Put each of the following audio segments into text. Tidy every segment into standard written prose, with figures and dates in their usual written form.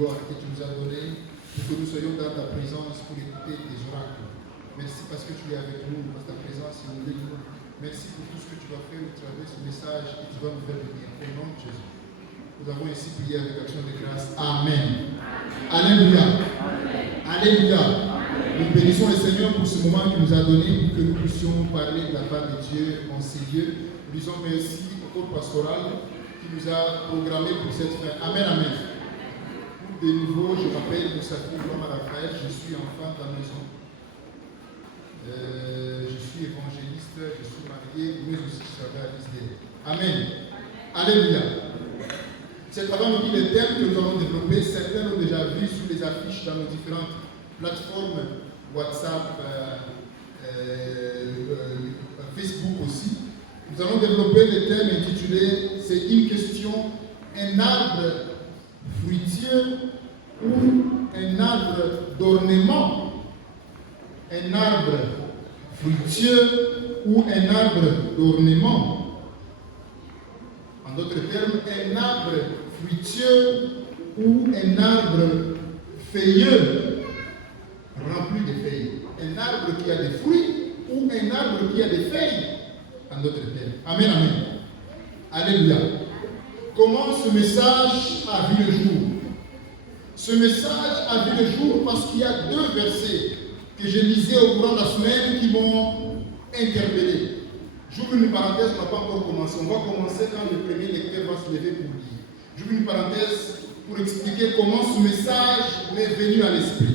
gloire que tu nous as donné pour que nous soyons dans ta présence pour écouter tes oracles. Merci parce que tu es avec nous, parce que ta présence est au milieu de nous. Merci pour tout ce que tu vas faire au travers de ce message et tu vas nous faire venir. Au nom de Jésus. Nous avons ici prié avec action de grâce. Amen. Alléluia. Alléluia. Nous bénissons le Seigneur pour ce moment qu'il nous a donné pour que nous puissions parler de la part de Dieu en ces lieux. Nous disons merci au corps pastoral qui nous a programmé pour cette fin. Amen, amen. Pour de nouveau, je m'appelle Moussafi Raphaël, je suis enfant de la maison. Je suis évangéliste, je suis marié, mais aussi je travaille à l'ISD. Amen. Alléluia. Cet avant-midi, les thèmes que nous allons développer, certains l'ont déjà vu sur les affiches dans nos différentes plateformes, WhatsApp, Facebook aussi. Nous allons développer des thèmes intitulés « C'est une question, un arbre fruitier ou un arbre d'ornement ?» Un arbre fruitier ou un arbre d'ornement. En d'autres termes, un arbre fruitier ou un arbre feuilleux, rempli de feuilles. Un arbre qui a des fruits ou un arbre qui a des feuilles. En d'autres termes. Amen, amen. Alléluia. Comment ce message a vu le jour? Ce message a vu le jour parce qu'il y a deux versets que je lisais au courant de la semaine qui m'ont interpellé. J'ouvre une parenthèse, on n'a pas encore commencé. On va commencer quand le premier lecteur va se lever pour lire. J'ouvre une parenthèse pour expliquer comment ce message m'est venu à l'esprit.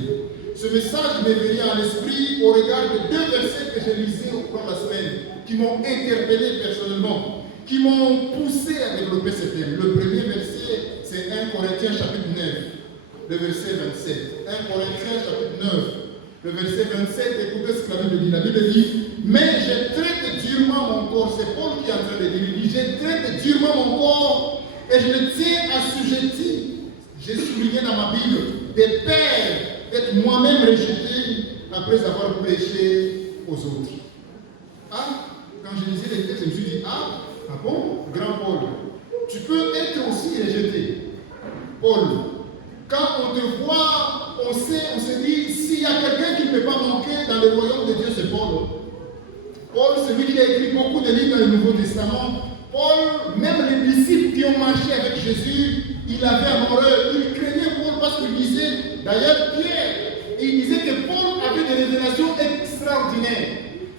Ce message m'est venu à l'esprit au regard de deux versets que je lisais au courant de la semaine, qui m'ont interpellé personnellement, qui m'ont poussé à développer ce thème. Le premier verset, c'est 1 Corinthiens chapitre 9, le verset 27. 1 Corinthiens chapitre 9, le verset 27, écoutez ce que la Bible dit. La Bible dit, mais je traite durement mon corps. C'est Paul qui est en train de dire. Il dit, je traite durement mon corps et je le tiens assujetti. J'ai souligné dans ma Bible, des pères d'être moi-même rejeté après avoir péché aux autres. Ah, quand je lisais les textes, je me suis dit, ah bon, grand Paul, tu peux être aussi rejeté. Paul, quand on te voit, on se dit, s'il y a quelqu'un qui ne peut pas manquer dans le royaume de Dieu, c'est Paul. Paul, celui qui a écrit beaucoup de livres dans le Nouveau Testament. Paul, même les disciples qui ont marché avec Jésus, il avait un horreur. Il craignait Paul parce qu'il disait, d'ailleurs Pierre, il disait que Paul avait des révélations extraordinaires.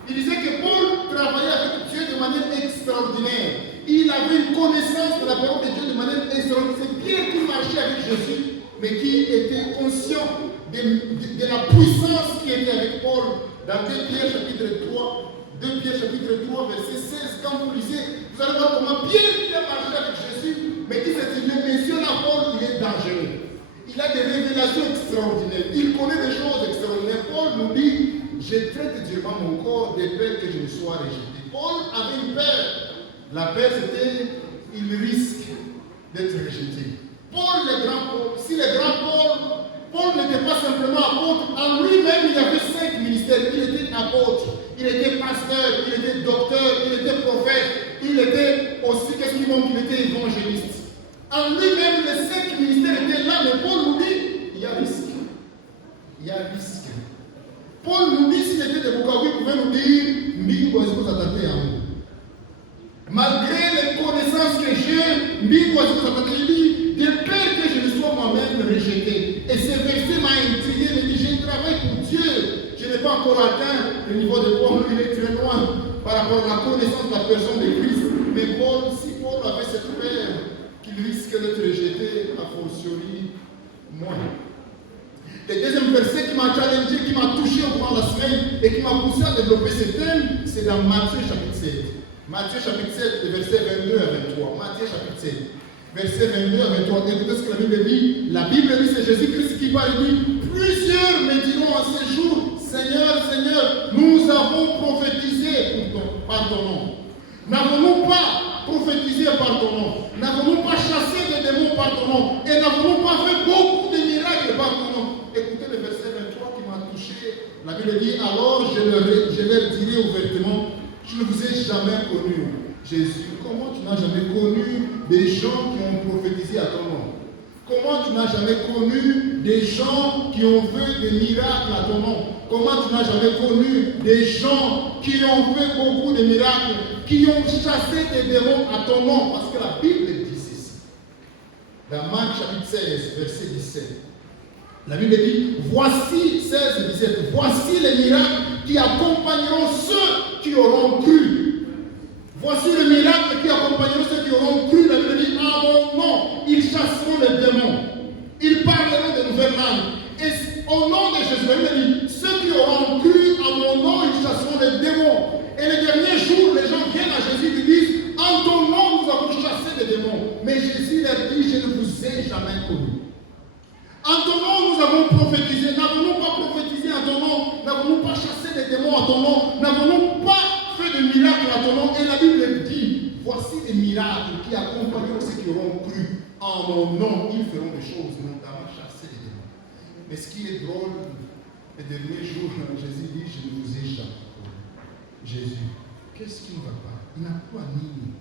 Il disait que Paul travaillait avec Dieu de manière extraordinaire. Il avait une connaissance de la parole de Dieu de manière extraordinaire. C'est Pierre qui marchait avec Jésus, mais qui était conscient de la puissance qui était avec Paul. Dans 2 Pierre chapitre 3, 2 Pierre chapitre 3, verset 16, quand vous lisez, vous allez voir comment Pierre qui a marché avec Jésus, mais qui se dit, mentionne à Paul, il est dangereux. Il a des révélations extraordinaires. Il connaît des choses extraordinaires. Paul nous dit, je traite durement mon corps des peurs que je ne sois rejeté. Paul avait une peur. La peur, c'était, il risque d'être rejeté. Paul, le grand Paul, si le grand Paul n'était pas simplement apôtre, en lui-même, il avait 5 ministères. Il était apôtre, il était pasteur, il était docteur, il était prophète, il était aussi, qu'est-ce qu'il manque? Il était évangéliste. En lui-même, les 5 ministères étaient là, mais Paul nous dit, il y a risque. Il y a risque. Paul nous dit, s'il était de Bukavu, il pouvait nous dire, malgré les connaissances que j'ai, il dit, de peur que je ne sois moi-même rejeté. Et ce verset m'a intrigué, il dit, je travaille pour Dieu. Je n'ai pas encore atteint le niveau de Paul, il est très loin par rapport à la connaissance de la personne de Christ. Mais Paul, si Paul avait cette peur qu'il risque d'être rejeté, a fortiori, moi. Le deuxième verset qui m'a challengé, qui m'a touché au cours de la semaine et qui m'a poussé à développer ce thème, c'est dans Matthieu chapitre 7. Matthieu chapitre 7, verset 22 à 23. Matthieu chapitre 7, verset 22 à 23. Écoutez ce que la Bible dit. La Bible dit, c'est Jésus-Christ qui parle. Il dit, plusieurs me diront en ces jours, Seigneur, Seigneur, nous avons prophétisé par ton nom. N'avons-nous pas prophétisé par ton nom? N'avons-nous pas chassé des démons par ton nom? Et n'avons-nous pas fait beaucoup de miracles par ton nom? Écoutez le verset 23 qui m'a touché. La Bible dit, alors je leur dirai ouvertement, je ne vous ai jamais connu. Jésus, comment tu n'as jamais connu des gens qui ont prophétisé à ton nom? Comment tu n'as jamais connu des gens qui ont fait des miracles à ton nom? Comment tu n'as jamais connu des gens qui ont fait beaucoup de miracles, qui ont chassé des démons à ton nom? Parce que la Bible dit ceci. Dans Marc chapitre 16, verset 17. La Bible dit, voici 16 et 17, voici les miracles qui accompagneront ceux qui auront cru. Voici le miracle qui accompagneront ceux qui auront cru. La Bible dit, à mon nom, ils chasseront les démons. Ils parleront de nouvelles langues. Et au nom de Jésus, la Bible dit, ceux qui auront cru à mon nom, ils chasseront les démons. Et les derniers jours, les gens viennent à Jésus et lui disent, en ton nom, nous avons chassé les démons. Mais Jésus leur dit, je ne vous ai jamais connu. En ton nom, nous avons prophétisé. N'avons-nous pas prophétisé en ton nom? N'avons-nous pas chassé les démons à ton nom? N'avons-nous pas fait de miracles à ton nom? Et la Bible dit, voici des miracles qui accompagneront ceux qui auront cru. En mon nom, ils feront des choses, notamment chasser les démons. Mais ce qui est drôle, les derniers jours, Jésus dit, je ne vous ai jamais connu. Jésus, qu'est-ce qui ne va pas? Il n'a pas ni.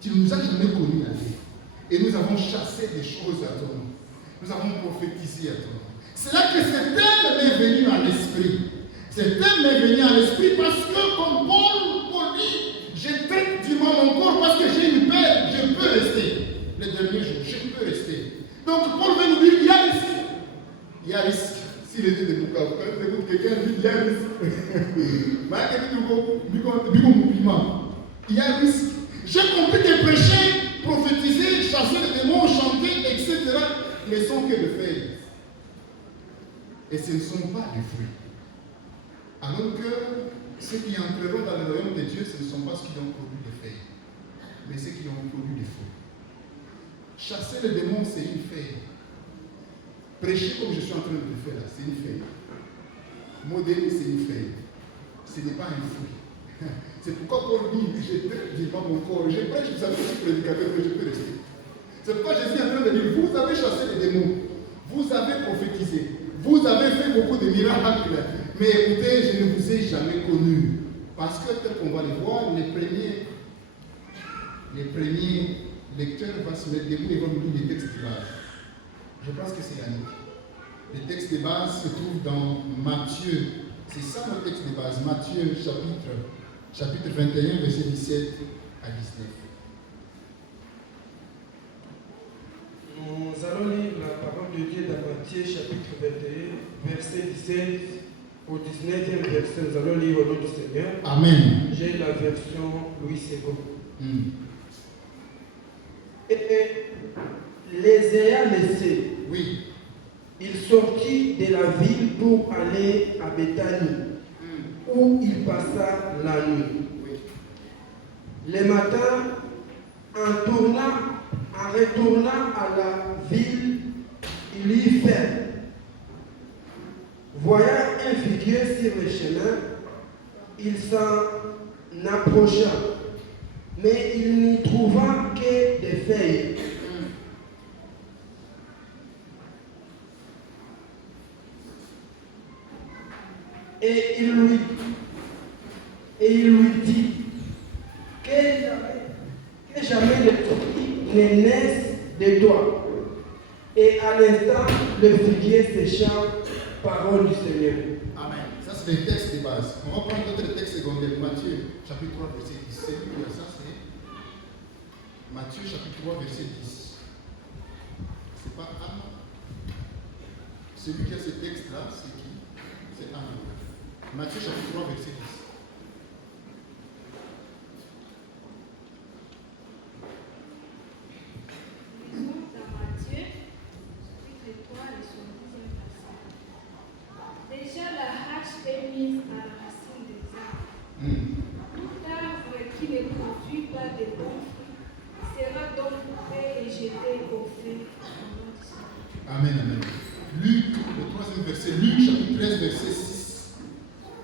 Tu ne nous as jamais connus, et nous avons chassé des choses à ton nom. Nous avons prophétisé à ton nom. C'est là que cet thème m'est venu à l'esprit. Cet thème m'est venu à l'esprit parce que, comme Paul dit, je traite du mal mon corps parce que j'ai une paix, je peux rester. Les derniers jours, je peux rester. Donc, Paul veut nous dire, il y a risque. Il y a risque. Si les deux de Bukavu, quand tu écoutes quelqu'un, il y a risque. Il y a risque. J'ai compris que prêcher, prophétiser, chasser les démons, chanter, etc., ne sont que de feuilles. Et ce ne sont pas des fruits. Alors que ceux qui entreront dans le royaume de Dieu, ce ne sont pas ceux qui ont produit des feuilles, mais ceux qui ont produit des fruits. Chasser les démons, c'est une feuille. Prêcher comme je suis en train de le faire là, c'est une feuille. Modérer, c'est une feuille. Ce n'est pas un fruit. C'est pourquoi Paul dit, je prêche, je dis pas mon corps, je prêche, vous savez, je suis prédicateur, mais je peux rester. C'est pourquoi Jésus est en train de dire, vous avez chassé les démons, vous avez prophétisé, vous avez fait beaucoup de miracles, mais écoutez, je ne vous ai jamais connu. Parce que, tel qu'on va le voir, les premiers lecteurs vont se mettre debout et vont nous lire les textes de base. Je pense que c'est Yannick. Les textes de base se trouvent dans Matthieu. C'est ça notre texte de base. Matthieu chapitre 21, verset 17 à 19. Nous allons lire la parole de Dieu dans Matthieu chapitre 21, verset 17 au 19e verset. Nous allons lire au nom du Seigneur. Amen. J'ai la version Louis II. Et les ayant laissés, oui, il sortit de la ville pour aller à Béthanie, où il passa la nuit. oui. Le matin, en retournant à la ville, il y fait. Voyant un figuier sur le chemin, il s'en approcha, mais il n'y trouva que des feuilles. Et il lui dit que jamais le fruit ne naisse de toi. Et à l'instant, le figuier sécha, parole du Seigneur. Amen. Ça, c'est les textes de base. On va prendre d'autres textes secondaires. Matthieu, chapitre 3, verset 10. Ça, c'est Matthieu, chapitre 3, verset 10. C'est pas Anne. Celui qui a ce texte-là, c'est qui? C'est Anne. Matthieu, chapitre 3, verset 10. Déjà la hache est mise à la racine des arbres. Tout arbre qui ne produit pas de bons fruits sera donc coupé et jeté au feu. Amen, amen. Luc, le troisième verset, Luc chapitre 13, verset 6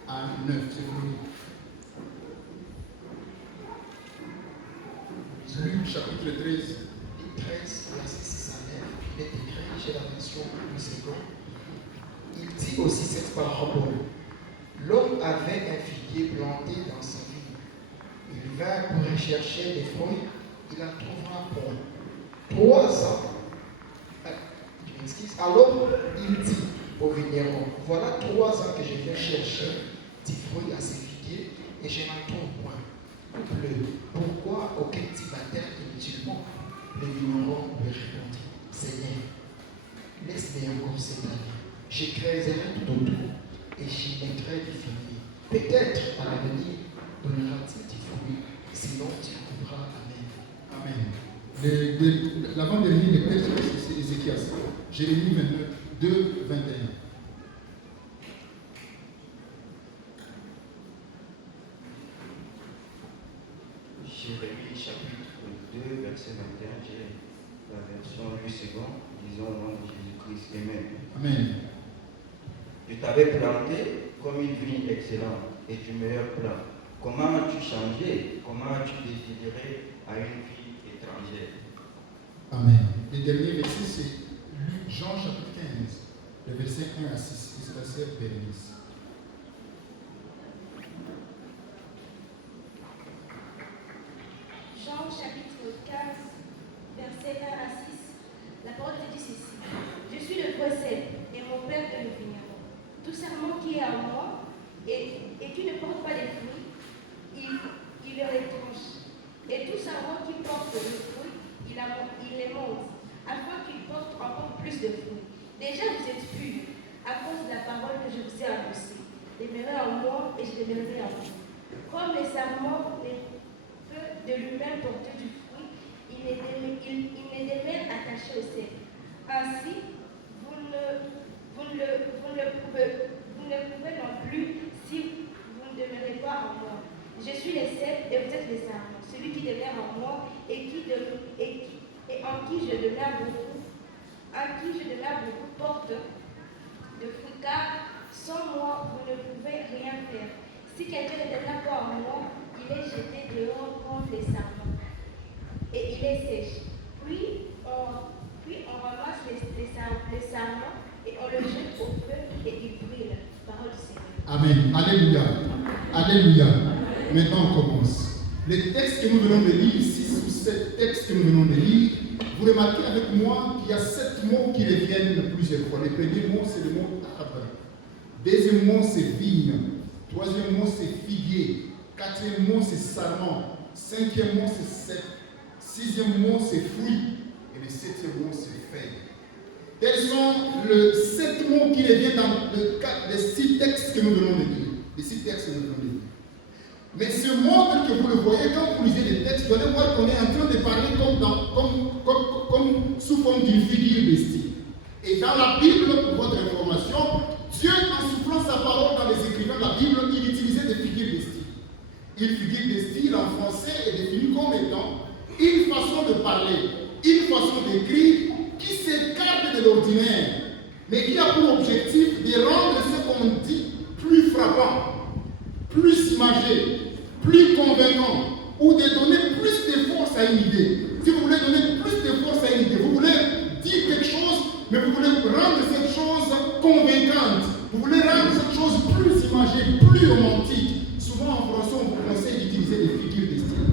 à 9. C'est pour lui. Luc chapitre 13. 13, verset 6 à 9. Il est écrit, j'ai la version Louis II. Il dit aussi cette parabole. L'homme avait un figuier planté dans sa vigne. Il vint pour rechercher des fruits. Il en trouvera point. 3 ans m'excuse. Alors il dit au vigneron, voilà 3 ans que je viens chercher du fruit à ces figuiers et je n'en trouve point. Pourquoi aucun cultivateur inutilement? Le vigneron lui répondit, Seigneur, laisse-les encore cette année. Je creuserai tout autour et j'y mettrai du figuier. Peut-être à l'avenir donnera-t-il du fruit, sinon tu couperas. Amen. Amen. L'avant-dernier texte, c'est Ézéchias. Jérémie 2, 21. Jérémie chapitre 2, verset 21, j'ai la version Louis II, disons au nom de Jésus-Christ. Amen. Je t'avais planté comme une vigne excellente et du meilleur plan. Comment as-tu changé? Comment as-tu défiguré à une vie étrangère? Amen. Le dernier verset, c'est Jean chapitre 15, le verset 1 à 6. Et c'est la sœur Bérénice. Jean chapitre 15, verset 1 à 6, la parole te dit ceci. Je suis le vrai cep et mon père est le vigneron. Tout serment qui est en moi et qui ne porte pas de fruits, il le retranche. Et tout serment qui porte le fruit, il les monte, afin qu'il porte encore plus de fruits. Déjà vous êtes purs, à cause de la parole que je vous ai annoncée. Demeurez en moi et je demeurerai en vous. Comme les serments de lui-même porter du fruit, il est des mêmes attachés au cep. Ainsi, vous ne pouvez non plus si vous ne demeurez pas en moi. Je suis le cep et vous êtes les serments. Celui qui demeure en moi et en qui je demeure beaucoup, porte de fruits, car sans moi, vous ne pouvez rien faire. Si quelqu'un ne demeure pas en moi, il est jeté dehors contre les serments et il est sèche. Puis on ramasse les serments et on le jette au feu et il brûle. Parole du Seigneur. Amen. Alléluia. Alléluia. Maintenant on commence. Les textes que nous venons de lire, 6 ou 7 textes que nous venons de lire, vous remarquez avec moi qu'il y a 7 mots qui reviennent plusieurs fois. Le premier mot, c'est le mot arabe. Deuxième mot, c'est vigne. Troisième mot, c'est figuier. Quatrième mot, c'est sarment. Cinquième mot, c'est cep. Sixième mot, c'est fruit. Et le septième mot, c'est feuille. Tels sont les 7 mots qui reviennent dans les 6 textes que nous venons de lire. Les 6 textes que nous venons de lire. Mais ce mot, que vous le voyez, quand vous lisez les textes, vous allez voir qu'on est en train de parler comme sous forme d'une figure de style. Et dans la Bible, pour votre information, Dieu, en soufflant sa parole dans les écrivains de la Bible, il utilisait des figures de style. Une figure de style en français est définie comme étant une façon de parler, une façon d'écrire qui s'écarte de l'ordinaire, mais qui a pour objectif de rendre ce qu'on dit plus frappant, plus imagé, plus convaincant, ou de donner plus de force à une idée. Si vous voulez donner plus de force à une idée, vous voulez dire quelque chose, mais vous voulez rendre cette chose convaincante, vous voulez rendre cette chose plus imagée, plus romantique. Souvent en français, on vous conseille d'utiliser des figures de style.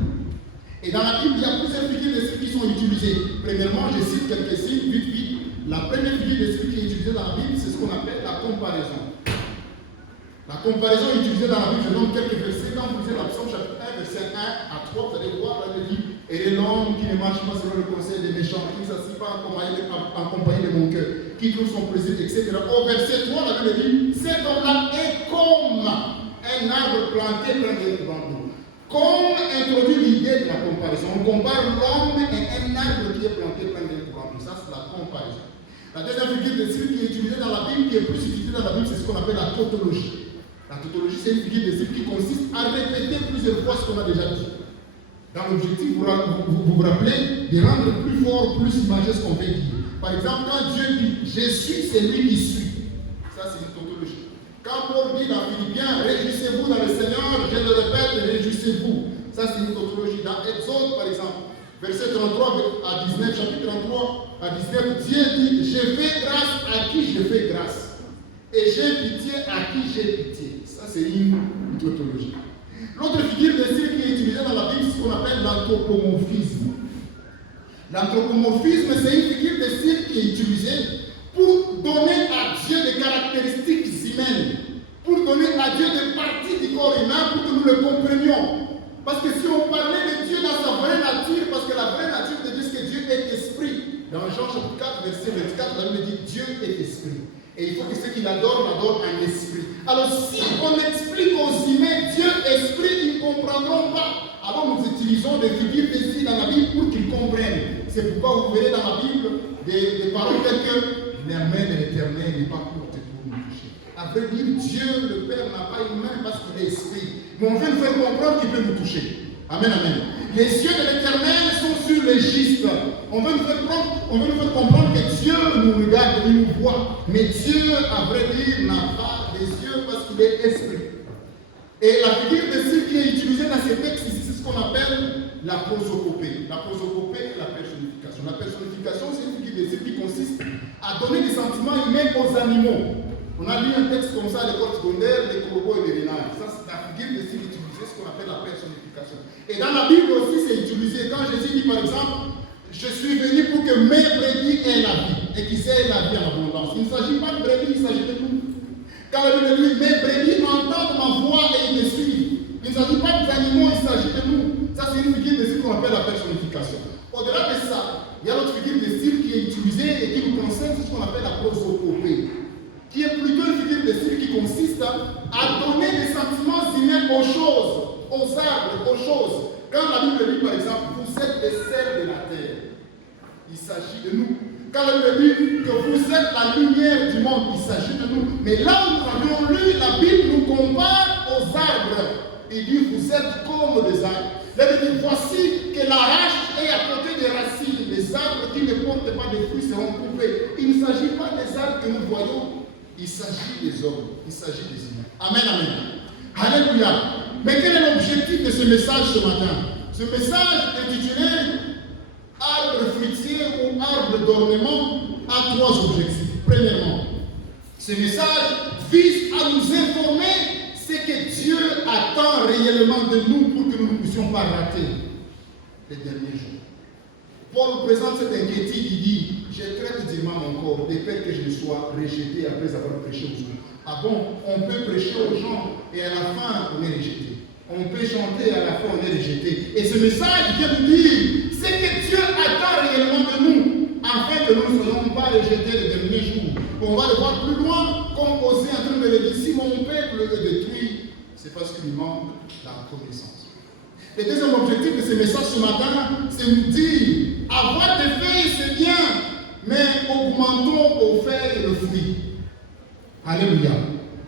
Et dans la Bible, il y a plusieurs figures de style qui sont utilisées. Premièrement, je cite quelques-unes, vite. La première figure de style qui est utilisée dans la Bible, c'est ce qu'on appelle la comparaison. La comparaison est utilisée dans la Bible, je donne quelques versets. Quand vous lisez la Psaume chapitre 1, verset 1 à 3, vous allez voir, là, il dit, et l'homme qui ne marche pas selon le conseil des méchants, qui ne s'assied pas en compagnie de mon cœur, qui trouve son plaisir, etc. Au verset 3, la Bible dit, cet homme-là est comme un arbre planté près d'un bandeau. Comme introduit l'idée de la comparaison. On compare l'homme et un arbre qui est planté près d'un bandeau. Ça, c'est la comparaison. La deuxième figure de style qui est utilisée dans la Bible, qui est plus utilisée dans la Bible, c'est ce qu'on appelle la tautologie. La tautologie, c'est une figure de style qui consiste à répéter plusieurs fois ce qu'on a déjà dit. Dans l'objectif, vous vous rappelez, de rendre plus fort, plus imagé ce qu'on veut dire. Par exemple, quand Dieu dit « Je suis celui qui suis », ça c'est une tautologie. Quand Paul dit dans Philippiens « Réjouissez-vous dans le Seigneur », je le répète, réjouissez-vous. Ça c'est une tautologie. Dans Exode, par exemple, verset 33 à 19, chapitre 33 à 19, Dieu dit « Je fais grâce à qui je fais grâce. Et j'ai pitié à qui j'ai pitié. » Ça, c'est une tautologie. L'autre figure de style qui est utilisée dans la Bible, c'est ce qu'on appelle l'anthropomorphisme. L'anthropomorphisme, c'est une figure de style qui est utilisée donner à Dieu des caractéristiques humaines, pour donner à Dieu des parties du corps humain pour que nous le comprenions. Parce que si on parlait de Dieu dans sa vraie nature, parce que la vraie nature de Dieu, c'est que Dieu est esprit. Dans Jean chapitre 4, verset 24, la Bible dit Dieu est esprit. Et il faut que ceux qui l'adorent un esprit. Alors si on explique aux humains Dieu esprit, ils ne comprendront pas. Alors nous utilisons des figures d'esprit dans la Bible pour qu'ils comprennent. C'est pourquoi vous verrez dans la Bible des paroles telles que la main de l'Éternel n'est pas courte pour nous toucher. À vrai dire, Dieu, le Père, n'a pas une main parce qu'il est esprit. Mais on veut nous faire comprendre qu'il peut nous toucher. Amen, amen. Les yeux de l'Éternel sont sur les justes. On veut nous faire comprendre que Dieu nous regarde, il nous voit. Mais Dieu, à vrai dire, n'a pas les yeux parce qu'il est esprit. Et la figure de style qui est utilisée dans ces textes ici, c'est ce qu'on appelle la prosopopée. La prosopopée est la personnification. La personnification, c'est une figure de style qui consiste à donner des sentiments humains aux animaux. On a lu un texte comme ça à l'école secondaire, les corbeaux et les renards. Ça, c'est la figure de style utilisée, ce qu'on appelle la personnification. Et dans la Bible aussi, c'est utilisé. Quand Jésus dit par exemple, je suis venu pour que mes brebis aient la vie et qu'ils aient la vie en abondance. Il ne s'agit pas de brebis, il s'agit de nous. Quand la Bible dit, mes brebis entendent ma voix et ils me suivent. Il ne s'agit pas des animaux, il s'agit de nous. Ça, c'est une figure de style qu'on appelle la personnification. Au-delà de ça, il y a l'autre figure de style qui est utilisée et qui nous concerne, c'est ce qu'on appelle la prosopopée, qui est plutôt une figure de style qui consiste à donner des sentiments humains aux choses, aux arbres, aux choses. Quand la Bible dit, par exemple, vous êtes les sels de la terre, il s'agit de nous. Quand la Bible dit que vous êtes la lumière du monde, il s'agit de nous. Mais là où nous avions lu, la Bible nous compare aux arbres. Il dit, vous êtes comme des arbres. La Bible dit, voici que la hache est à côté des racines. Les arbres qui ne portent pas de fruits seront coupés. Il ne s'agit pas des arbres que nous voyons. Il s'agit des hommes. Il s'agit des humains. Amen, amen. Alléluia. Mais quel est l'objectif de ce message ce matin? Ce message intitulé arbre fruitier ou arbre d'ornement a trois objectifs. Premièrement, ce message vise à nous informer ce que Dieu attend réellement de nous pour que nous ne puissions pas rater les derniers jours. Paul présente cette inquiétude, il dit, j'ai très durement mon corps, de peur que je ne sois rejeté après avoir prêché aux gens. Ah bon, on peut prêcher aux gens et à la fin on est rejeté. On peut chanter et à la fin on est rejeté. Et ce message vient nous dire, c'est que Dieu attend réellement de nous, afin que nous ne soyons pas rejetés les derniers jours. On va le voir plus loin, comme Osée en train de le dire, si mon peuple est détruit, c'est parce qu'il lui manque la reconnaissance. Le deuxième objectif de ce message ce matin, c'est nous dire, avoir des feuilles c'est bien, mais augmentons aux feuilles le fruit. Alléluia.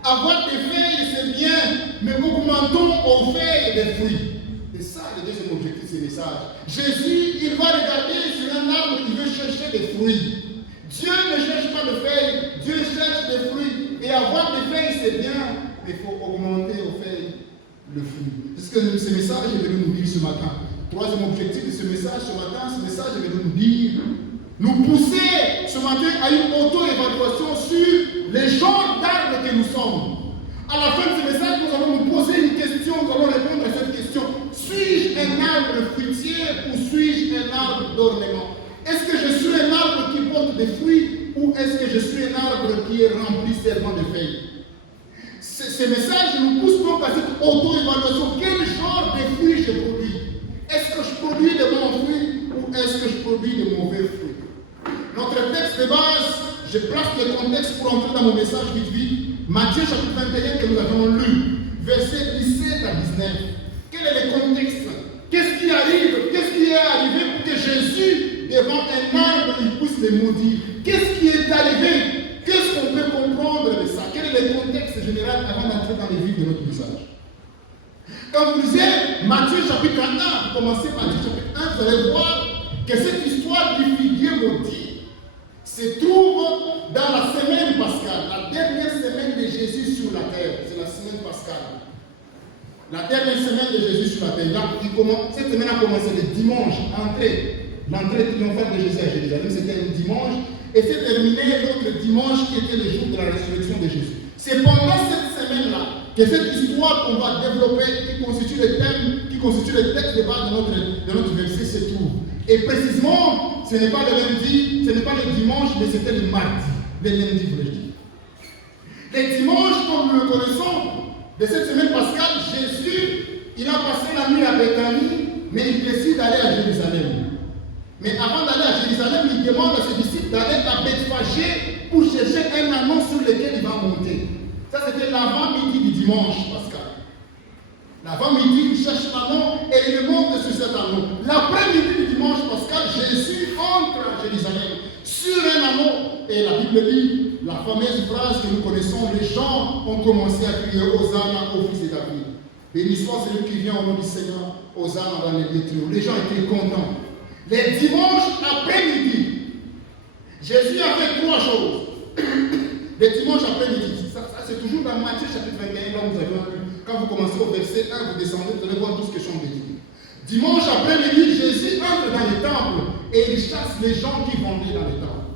Avoir des feuilles c'est bien, mais augmentons aux feuilles les fruits. Et ça, le deuxième objectif de ce message. Jésus, il va regarder sur un arbre, il veut chercher des fruits. Dieu ne cherche pas de feuilles, Dieu cherche des fruits. Et avoir des feuilles c'est bien, mais il faut augmenter aux feuilles le fruit. C'est ce que ce message est venu nous dire ce matin. Troisième objectif de ce message est venu nous dire, nous pousser ce matin à une auto-évaluation sur les genres d'arbres que nous sommes. À la fin de ce message, nous allons nous poser une question, nous allons répondre à cette question. Suis-je un arbre fruitier ou suis-je un arbre d'ornement? Est-ce que je suis un arbre qui porte des fruits ou est-ce que je suis un arbre qui est rempli seulement de feuilles? Ces messages nous poussent donc à cette auto-évaluation. Quel genre de fruits je produis? Est-ce que je produis de bons fruits ou est-ce que je produis de mauvais fruits? Notre texte de base, je place le contexte pour entrer dans mon message vite. Matthieu chapitre 21 que nous avons lu, versets 17 à 19. Quel est le contexte? Qu'est-ce qui arrive? Qu'est-ce qui est arrivé pour que Jésus, devant un arbre, il puisse le maudire? Qu'est-ce qui est arrivé? Qu'est-ce qu'on peut comprendre de ça? Quel est le contexte général avant d'entrer dans les vies de notre message? Quand vous lisez Matthieu chapitre 1, vous commencez Matthieu chapitre 1, vous allez voir que cette histoire du figuier maudit se trouve dans la semaine pascale, la dernière semaine de Jésus sur la terre. C'est la semaine pascale. La dernière semaine de Jésus sur la terre. Là, cette semaine a commencé le dimanche, l'entrée triomphale de Jésus à Jérusalem, c'était un dimanche, et c'est terminé l'autre dimanche qui était le jour de la résurrection de Jésus. C'est pendant cette semaine-là que cette histoire qu'on va développer, qui constitue le thème, qui constitue le texte de base de notre verset, se trouve. Et précisément, ce n'est pas le lundi, ce n'est pas le dimanche, mais c'était le mardi. Les lundis, voulais-je dire. Les dimanches, comme nous le connaissons, de cette semaine pascale, Jésus, il a passé la nuit à Bethanie, mais il décide d'aller à Jérusalem. Mais avant d'aller à Jérusalem, il demande à ses disciples d'aller à Bethphagée pour chercher un anneau sur lequel il va monter. Ça, c'était l'avant-midi du dimanche pascal. L'avant-midi, il cherche l'anneau et il monte sur cet anneau. L'après-midi du dimanche pascal, Jésus entre à Jérusalem sur un anneau. Et la Bible dit, la fameuse phrase que nous connaissons, les gens ont commencé à crier Hosanna au fils de David. Béni soit celui qui vient au nom du Seigneur, Hosanna dans les lieux très hauts. Les gens étaient contents. Les dimanches après-midi, Jésus a fait 3 choses. Les dimanches après-midi, ça c'est toujours dans Matthieu chapitre 21, là où vous avez lu. Quand vous commencez au verset 1, vous descendez, vous allez voir tout ce que je suis dit. Dimanche après-midi, Jésus entre dans le temple et il chasse les gens qui vendaient dans le temple.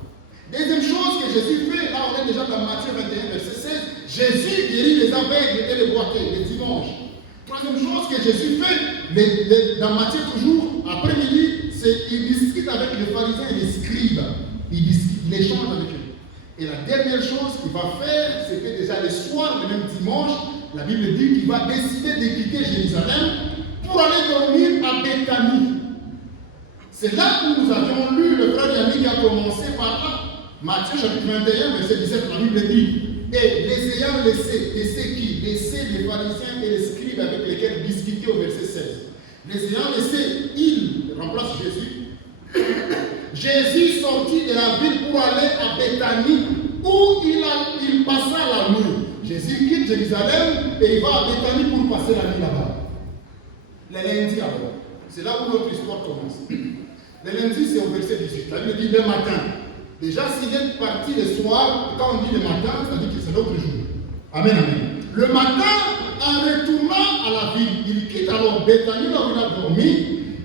Deuxième chose que Jésus fait, là on est déjà dans Matthieu 21, verset 16, Jésus guérit les aveugles et les boiteux, les dimanches. Troisième chose que Jésus fait, dans Matthieu toujours, après-midi, c'est qu'il discute avec les pharisiens et les scribes. Il échange avec eux. Et la dernière chose qu'il va faire, c'était déjà le soir, le même dimanche, la Bible dit qu'il va décider de quitter Jérusalem pour aller dormir à Bethanie. C'est là où nous avions lu le frère Yannick qui a commencé par là. Matthieu chapitre 21, verset 17, la Bible dit, et les ayant laissés qui? Laissés les pharisiens et les scribes avec lesquels il discutait au verset 16. Les ayant laissés, il remplace Jésus. Jésus sortit de la ville pour aller à Bethanie, où il passa la nuit. Jésus quitte Jérusalem et il va à Bethanie pour passer la nuit là-bas. Les lundis alors. C'est là où notre histoire commence. Les lundis, c'est au verset 18. La Bible dit le matin. Déjà, s'il est parti le soir, quand on dit le matin, ça veut dire que c'est l'autre jour. Amen, amen. Le matin, en retournant à la ville, il quitte alors Bethanie, là où il a dormi,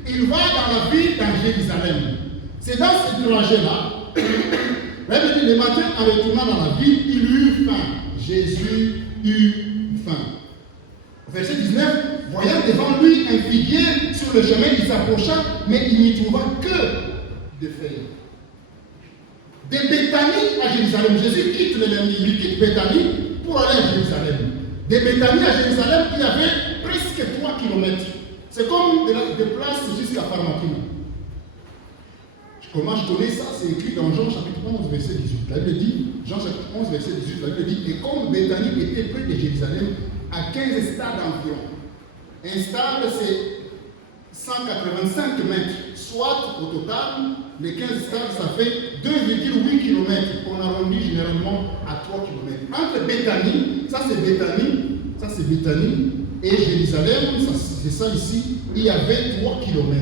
il va dans la ville, dans Jérusalem. C'est dans ce trajet-là, le matin, en retournant dans la ville, il eut faim. Jésus eut faim. Verset 19, voyant devant lui un figuier sur le chemin, il s'approcha, mais il n'y trouva que des feuilles. De Bethanie à Jérusalem, Jésus quitte il quitte Bethanie pour aller à Jérusalem. De Bethanie à Jérusalem, il y avait presque 3 km. C'est comme de place jusqu'à Pharmaquina. Comment je connais ça? C'est écrit dans Jean chapitre 11, verset 18. La Bible dit, Jean chapitre 11, verset 18, la Bible dit, et comme Bethanie était près de Jérusalem, à 15 stades environ. Un stade, c'est 185 mètres. Soit, au total, les 15 stades, ça fait 2,8 km, qu'on arrondit généralement à 3 km. Entre Bethanie, ça c'est Bethanie, et Jérusalem, c'est ça ici, il y avait 3 km.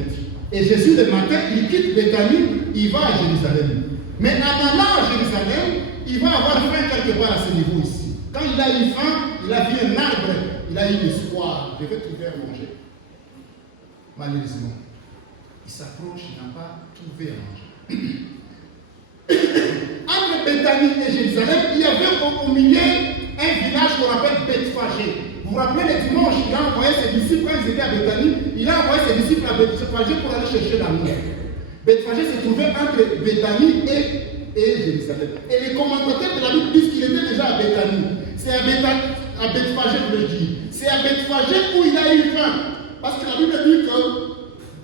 Et Jésus, le matin, il quitte Bethanie, il va à Jérusalem. Mais en allant à Jérusalem, il va avoir faim quelque part à ce niveau ici. Quand il a eu faim, il a vu un arbre, il a eu l'espoir, je vais trouver à manger. Malheureusement, il s'approche, il n'a pas trouvé à manger. Entre Bethanie et Jérusalem, il y avait au milieu un village qu'on appelle Bethphagée. Vous vous rappelez, le dimanche, il a envoyé ses disciples, quand ils étaient à Bethanie, il a envoyé ses disciples à Bethphagée pour aller chercher la nuit. Bethphagée se trouvait entre Bethanie et Jérusalem. Et les commentateurs de la Bible disent qu'il était déjà à Bethanie. C'est à Bethphagée, je veux dire. C'est à Bethphagée où il a eu faim. Parce que la Bible dit que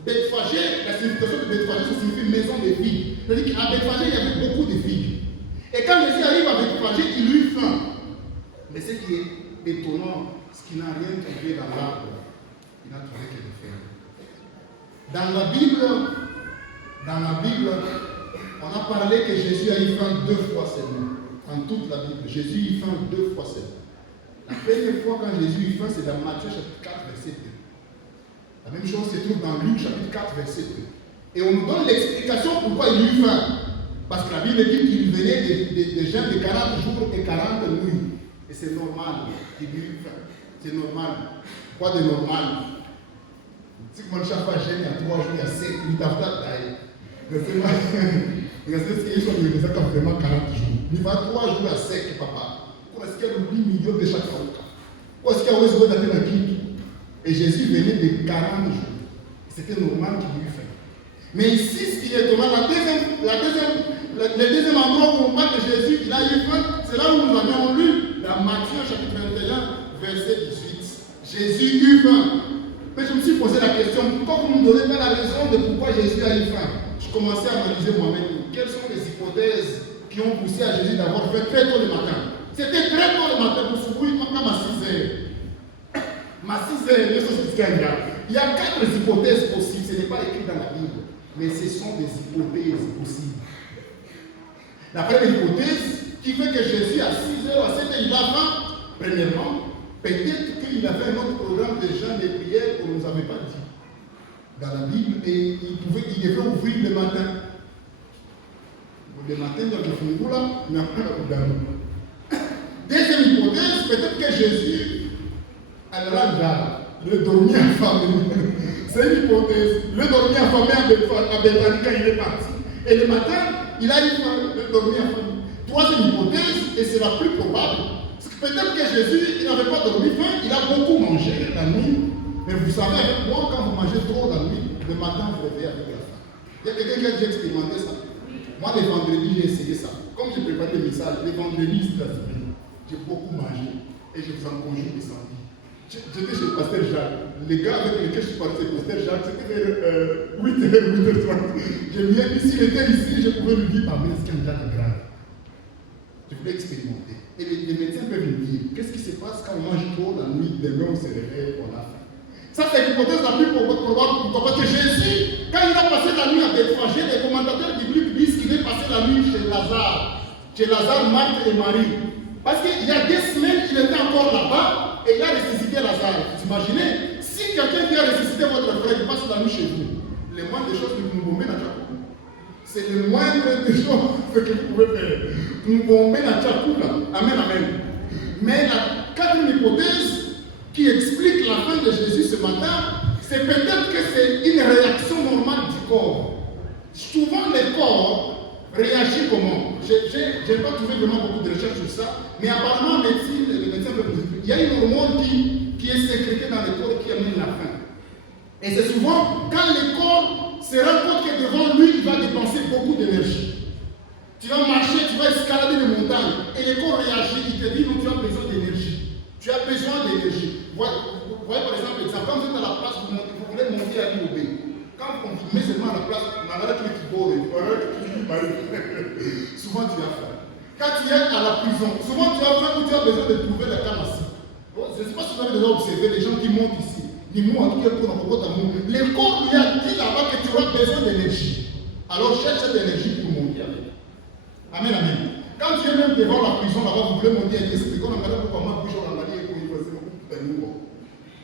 Bethphagée, la signification de Bethphagée, ça signifie maison de figues. C'est-à-dire qu'à Bethphagée, il y avait beaucoup de figues. Et quand Jésus arrive à Bethphagée, il eut faim. Mais ce qui est étonnant, c'est qu'il n'a rien trouvé dans l'arbre. Il n'a trouvé que des feuilles. Dans la Bible, on a parlé que Jésus a eu faim 2 fois seulement. En toute la Bible, Jésus a eu faim 2 fois seulement. La première fois quand Jésus a eu faim, c'est dans Matthieu chapitre 4, verset 2. La même chose se trouve dans Luc chapitre 4, verset 2. Et on nous donne l'explication pourquoi il a eu faim. Parce que la Bible dit qu'il venait des gens de 40 jours et 40 nuits. Et c'est normal qu'il ait eu faim. C'est normal. Quoi de normal? Si mon chat va gêner à 3 jours, il y a 5, il t'a fait il y a ce qu'ils sont vraiment 40 jours. Il va 3 jours à sec, papa. Pourquoi est-ce qu'il y a 8 millions de chaque fois? Pourquoi est-ce qu'il y a besoin d'aller dans qui? Et Jésus venait de 40 jours. C'était normal qu'il ait eu faim. Mais ici, ce qui est étonnant, le deuxième endroit où on va moment que Jésus il a eu faim, c'est là où nous avions lu la Matthieu chapitre 21, verset 18. Jésus eut faim. Mais je me suis posé la question, pourquoi vous ne me donnez pas la raison de pourquoi Jésus a eu faim? Je commençais à analyser moi-même. Quelles sont les hypothèses qui ont poussé à Jésus d'avoir faim très tôt le matin? C'était très tôt le matin pour souffrir comme à 6 heures. Ma 6 heures, il y a 4 hypothèses possibles. Ce n'est pas écrit dans la Bible, mais ce sont des hypothèses possibles. La première hypothèse qui fait que Jésus à 6 heures, à 7 heures, il a faim. Premièrement, peut-être qu'il avait un autre programme de jeûne et prière qu'on ne nous avait pas dit dans la Bible et il devait ouvrir le matin. Le matin, dans le Fungula, mais après la Boudama. Deuxième hypothèse, peut-être que Jésus allera le dormir affamé. C'est une hypothèse. Le dormir affamé à Bethanie quand il est parti. Et le matin, il a eu le dormir affamé. Troisième hypothèse, et c'est la plus probable, c'est que peut-être que Jésus, il n'avait pas dormi faim, il a beaucoup mangé la nuit. Mais vous savez, avec moi, quand vous mangez trop la nuit, le matin, vous réveillez avec la faim. Il y a quelqu'un qui a déjà expérimenté ça. Moi, les vendredis, j'ai essayé ça. Comme j'ai préparé des messages, les vendredis, c'est la semaine. J'ai beaucoup mangé et je vous en conjure des samedis. J'étais chez le pasteur Jacques. Les gars avec lesquels je suis parti, le pasteur Jacques, c'était vers 8h, 8h30. Je viens ici, s'il était ici, je pouvais lui dire, mais est-ce qu'il y a un grave? Je voulais expérimenter. Et les médecins peuvent me dire, qu'est-ce qui se passe quand on mange trop la nuit, demain on se réveille, on a faim. Ça, c'est l'hypothèse la plus probable. Pourquoi? Parce que Jésus, quand il a passé la nuit à Bethphagée, les commentateurs bibliques disent qu'il est passé la nuit chez Lazare. Chez Lazare, Marthe et Marie. Parce qu'il y a 2 semaines, il était encore là-bas et il a ressuscité Lazare. Vous imaginez? Si quelqu'un qui a ressuscité votre frère, il passe la nuit chez vous, les moindres des choses que vous nous bombez dans Tchakou. C'est le moindre des choses que vous pouvez faire. Vous nous bombez dans Tchakou là. Amen, amen. Mais la quatrième hypothèse qui explique la fin de Jésus ce matin, c'est peut-être que c'est une réaction normale du corps. Souvent, le corps réagit comment? Je n'ai pas trouvé vraiment beaucoup de recherches sur ça, mais apparemment, en médecine, les médecins peuvent nous expliquer. Il y a une hormone qui est sécrétée dans le corps qui amène la faim. Et c'est souvent quand le corps se rend compte que devant lui, il va dépenser beaucoup d'énergie. Tu vas marcher, tu vas escalader les montagnes, et le corps réagit, il te dit non, tu as besoin d'énergie. Tu as besoin d'énergie. Vous voyez par exemple, quand vous êtes à la place, vous voulez monter à l'IOB. Quand on vous met seulement à la place, on a l'air qui borde, souvent tu as faim. Quand tu es à la prison, souvent tu as faim ou tu as besoin de trouver la caméra. Je ne sais pas si vous avez déjà observé les gens qui montent ici. Le corps lui a dit là-bas que tu auras besoin d'énergie. Alors cherche cette énergie pour monter avec. Amen, amen. Quand tu es même devant la prison là-bas, vous voulez monter avec c'est qu'on a regardé pourquoi moi bouge en Allemagne et pour y passer beaucoup.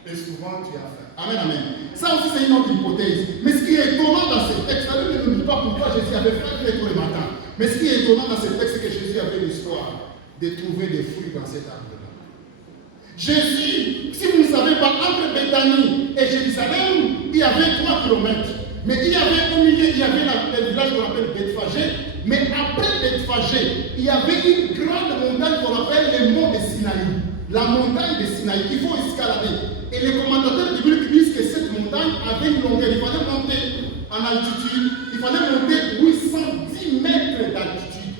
Et souvent tu as faim. Amen, amen. Ça aussi c'est une autre hypothèse. Mais ce qui est étonnant dans ce texte, ça ne nous dit pas pourquoi Jésus avait faim tous les matins. Mais ce qui est étonnant dans ce texte, c'est que Jésus avait l'espoir de trouver des fruits dans cet arbre-là. Jésus, si vous ne savez pas, entre Bethanie et Jérusalem, il y avait 3 kilomètres. Mais il y avait au milieu, il y avait le village qu'on appelle Bethphagée. Mais après Bethphagée, il y avait une grande montagne qu'on appelle les monts de Sinaï. La montagne de Sinaï, il faut escalader. Et les commentateurs bibliques disent que cette montagne avait une longueur. Il fallait monter en altitude. Il fallait monter 810 mètres d'altitude.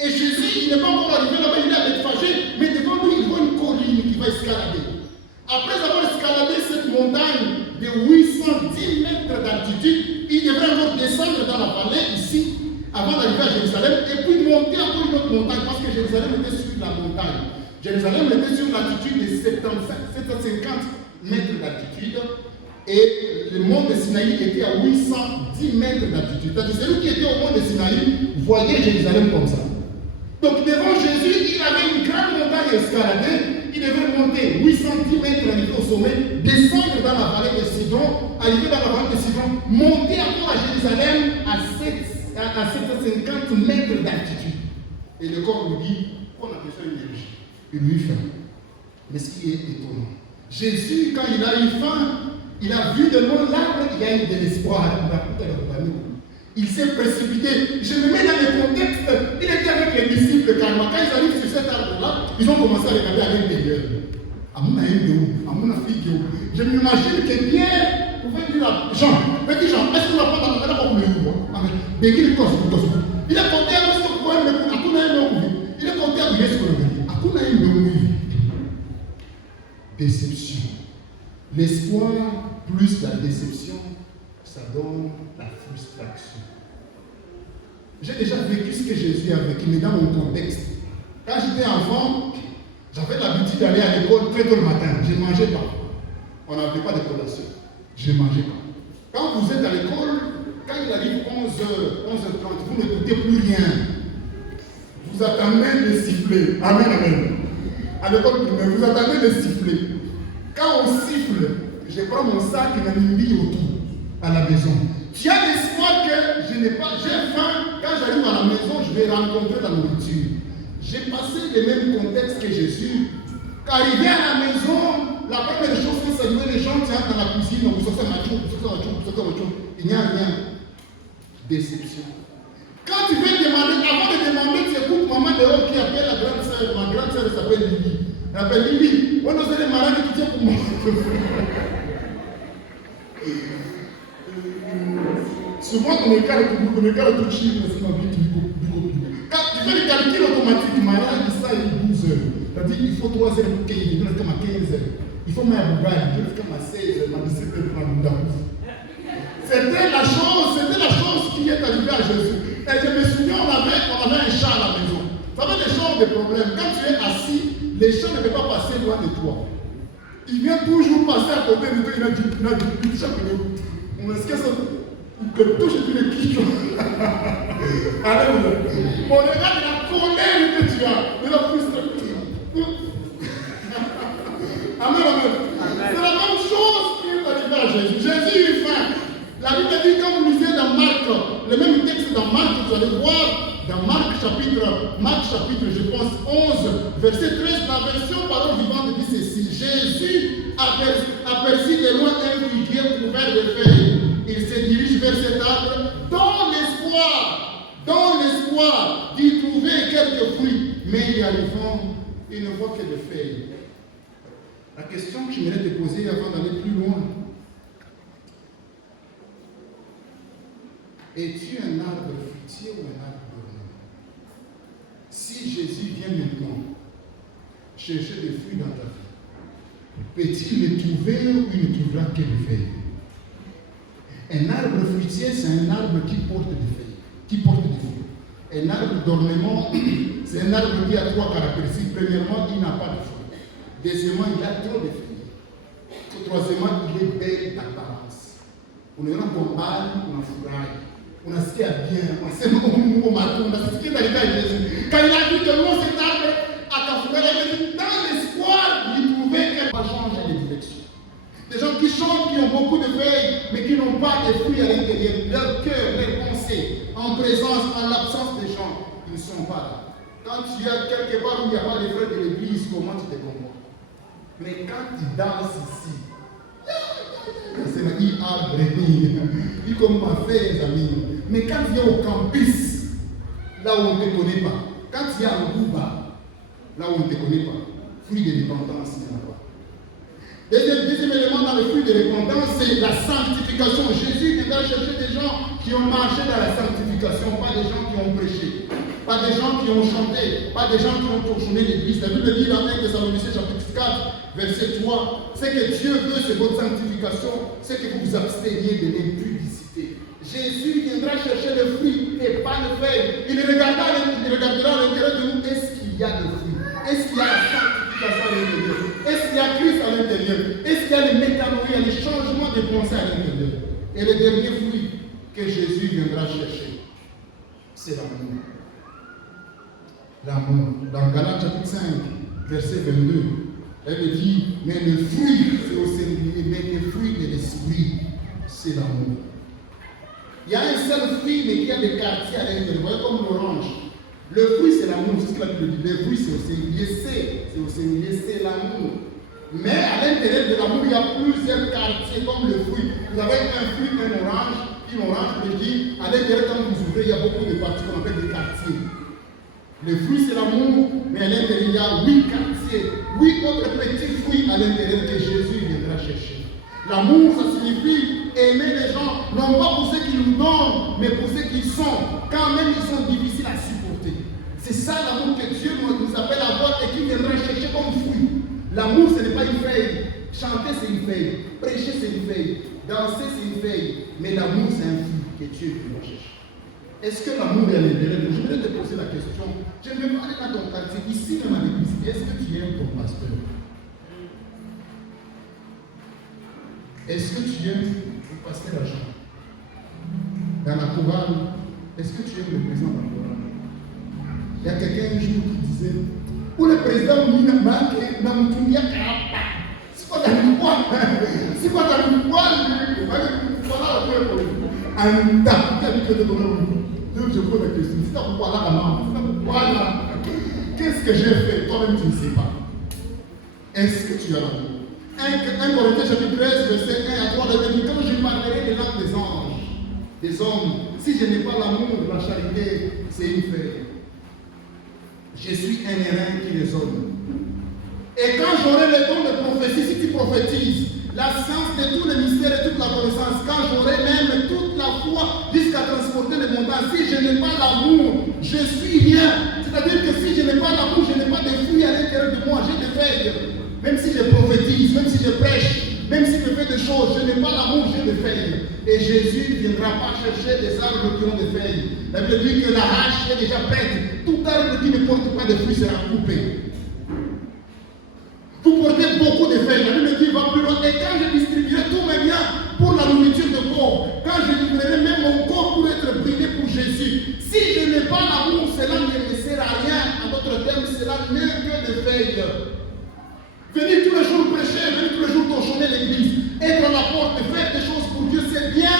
Et Jésus, il n'est pas encore arrivé là-bas, il est à Bethphagée, mais devant lui, il voit une colline qui va escalader. Après avoir escaladé cette montagne de 810 mètres d'altitude, il devrait encore descendre dans la vallée ici, avant d'arriver à Jérusalem, et puis monter encore une autre montagne, parce que Jérusalem était sur la montagne. Jérusalem était sur l'altitude de 750 mètres d'altitude, et le mont de Sinaï était à 810 mètres d'altitude. C'est-à-dire, celui qui était au mont de Sinaï voyait Jérusalem comme ça. Donc devant Jésus, il avait une grande montagne escaladée, il devait monter 810 mètres arriver au sommet, descendre dans la vallée de Sidon, arriver dans la vallée de Sidon, monter encore à Jérusalem à 750 mètres d'altitude. Et le corps lui dit, on a besoin d'énergie. Il lui faim. Mais ce qui est étonnant, Jésus, quand il a eu faim, il a vu de loin l'arbre, il a eu de l'espoir. Il s'est précipité. Je me mets dans le contexte. Il était avec les disciples calmement. Quand ils arrivent sur cet arbre-là, ils ont commencé à regarder avec des yeux. À mon fille, je m'imagine que Pierre pouvait dire à Jean, petit Jean, est-ce qu'on n'a pas dans le monde? Il est compté avec ce que vous pouvez me L'espoir plus la déception, ça donne la frustration. J'ai déjà vécu ce que Jésus a vécu, mais dans mon contexte. Quand j'étais enfant, j'avais l'habitude d'aller à l'école très tôt le matin. Je ne mangeais pas. On n'avait pas de collation. Je ne mangeais pas. Quand vous êtes à l'école, quand il arrive 11h, 11h30, vous n'écoutez plus rien. Vous attendez le sifflet. Amen, amen. À l'école primaire, vous attendez le sifflet. Quand on siffle, je prends mon sac et je me mets autour à la maison. Tu as l'espoir que je n'ai pas, j'ai faim. Quand j'arrive à la maison, je vais rencontrer la nourriture. J'ai passé le même contexte que Jésus. Quand arrivé à la maison, la première chose qu'on saluait les gens, tu entrent dans la cuisine, vous sortez un macho, vous sortez un macho, il n'y a rien. Déception. Quand tu veux demander, avant de demander, tu écoutes maman dehors qui appelle la grande sœur. Ma grande sœur s'appelle Lily. Elle appelle Lily. On a les malades qui tiennent pour moi. Souvent, on écarte tout chiffre, c'est ma vie du coup. Quand tu fais le calcul automatique, malade, ça il 12 heures. C'est-à-dire qu'il faut 3 heures pour qu'il y ait 15 heures. Il faut mettre à Bougaï, il faut mettre à 16 heures, à 17 heures pour la C'était la chose qui est arrivée à Jésus. Et je me souviens, on avait un chat à la maison. Ça avait des genres de problèmes. Quand tu es assis, les chats ne peuvent pas passer loin de toi. Il vient toujours passer à côté de toi, il a dit, chat que on est-ce que ça que touche tous les quiches. Alléluia. Bon, regarde la colère que tu as, de la frustration. Amen, amen. C'est la même chose qui est arrivée à Jésus. Jésus eut faim. La Bible dit, quand vous lisez dans Marc, le même texte dans Marc, vous allez voir, dans Marc chapitre, je pense, 11, verset 13, la version parole vivante dit ceci. Jésus aperçut de loin un figuier couvert de feuilles. Il se dirige vers cet arbre dans l'espoir d'y trouver quelques fruits. Mais y arrivant, il ne voit que des feuilles. La question que j'aimerais te poser avant d'aller plus loin. Es-tu un arbre fruitier ou un arbre dormant? Si Jésus vient maintenant chercher des fruits dans ta vie, peut-il les trouver ou il ne trouvera que des feuilles? Un arbre fruitier, c'est un arbre qui porte des feuilles, qui porte des fruits. Un arbre d'ornement, c'est un arbre qui a 3 caractéristiques. Premièrement, il n'a pas de fruits. Deuxièmement, il a trop de fruits. Troisièmement, il est belle d'apparence. On est en bombard, on a fourraille. On a ce qui est bien, on sait au matin, on a ce qui est arrivé à Jésus. Quand il a vu que moi, cet arbre à Kafoura, il a dit, dans l'espoir d'y trouver qu'elle va changer de direction. Des gens qui chantent, qui ont beaucoup de feuilles, mais qui n'ont pas de fruits à l'intérieur. Leur cœur, leurs pensées, en présence, en l'absence des gens, ils ne sont pas là. Quand tu es quelque part où il n'y a pas de frères de l'église, comment tu te comportes? Mais quand tu danses ici, c'est ma dit arbre, il comme ma fait, les amis. Mais quand tu es au campus, là où on ne te connaît pas, quand tu es en Gouba, là où on ne te connaît pas, fruit de repentance, il n'y en a pas. Deuxième élément dans le fruit de repentance, c'est la sanctification. Jésus viendra chercher des gens qui ont marché dans la sanctification, pas des gens qui ont prêché, pas des gens qui ont chanté, pas des gens qui ont torchonné l'église. La Bible dit dans 1 Thessaloniciens chapitre 4, verset 3, c'est que Dieu veut, c'est votre sanctification, c'est que vous vous absteniez de l'impudicité. Jésus viendra chercher le fruit et pas le feuille. Il regardera à l'intérieur de nous, est-ce qu'il y a des fruits? Est-ce qu'il y a la sanctification à l'intérieur? Est-ce qu'il y a Christ à l'intérieur? Est-ce qu'il y a les métanoïa, les changements de pensée à l'intérieur? Et le dernier fruit que Jésus viendra chercher, c'est l'amour. L'amour. Dans Galates chapitre 5, verset 22, elle dit, mais le fruit, c'est au singulier, mais le fruit de l'esprit, c'est l'amour. Il y a un seul fruit, mais il y a des quartiers à l'intérieur. Vous voyez comme l'orange. Le fruit, c'est l'amour, c'est ce que la Bible dit. Le fruit, c'est au singulier, c'est au singulier, c'est l'amour. Mais à l'intérieur de l'amour, il y a plusieurs quartiers comme le fruit. Vous avez un fruit, une orange, je dis, à l'intérieur, quand vous ouvrez, il y a beaucoup de parties qu'on appelle des quartiers. Le fruit, c'est l'amour, mais à l'intérieur, il y a 8 quartiers, 8 autres petits fruits à l'intérieur que Jésus viendra chercher. L'amour, ça signifie aimer les gens, non pas pour ce qu'ils nous donnent, mais pour ce qu'ils sont, quand même ils sont difficiles à supporter. C'est ça l'amour que Dieu nous appelle à avoir et qu'il viendra chercher comme fruit. L'amour, ce n'est pas une feuille. Chanter, c'est une feuille. Prêcher, c'est une feuille. Danser, c'est une feuille. Mais l'amour, c'est un fruit que Dieu recherche. Est-ce que l'amour est à l'intérieur de nous? Je voudrais te poser la question. Je vais aller dans ton quartier, ici même à l'église. Est-ce que tu aimes ton pasteur? Est-ce que tu aimes le pasteur Jean? Dans la chorale, est-ce que tu aimes le président de la chorale? Il y a quelqu'un un jour qui disait, pour le président, il n'a pas de c'est quoi ta quoi? C'est quoi ta quoi? Voilà le problème. Un tas de donc je pose la question, c'est pourquoi là, maman? Pourquoi là? Qu'est-ce que j'ai fait? Toi-même, tu ne sais pas. Est-ce que tu as l'amour? 1 Corinthiens chapitre 13, verset 1 à 3, il dit, quand je parlerai des langues des anges, des hommes, si je n'ai pas l'amour, la charité, c'est une feuille. Je suis un airain qui résonne. Et quand j'aurai le don de prophétie, si tu prophétises, la science de tous les mystères et toute la connaissance, quand j'aurai même toute la foi jusqu'à transporter les montagnes, si je n'ai pas l'amour, je suis rien. C'est-à-dire que si je n'ai pas l'amour, je n'ai pas de fruits à l'intérieur de moi, j'ai des feuilles. Même si je prophétise, même si je prêche, même si je fais des choses, je n'ai pas l'amour, j'ai des feuilles. Et Jésus ne viendra pas chercher des arbres qui ont des feuilles. La Bible dit que la hache est déjà prête. Tout arbre qui ne porte pas de fruits sera coupé. Vous portez beaucoup de feuilles. La Bible dit va plus loin. Et quand je distribuerai tous mes biens pour la nourriture de corps, quand je livrerai même mon corps pour être brûlé pour Jésus, si je n'ai pas l'amour, cela ne me sert à rien. En d'autres termes, cela n'est que des feuilles. Venir tous les jours prêcher, venir tous les jours torchonner l'église, être à la porte, faire des choses pour Dieu, c'est bien.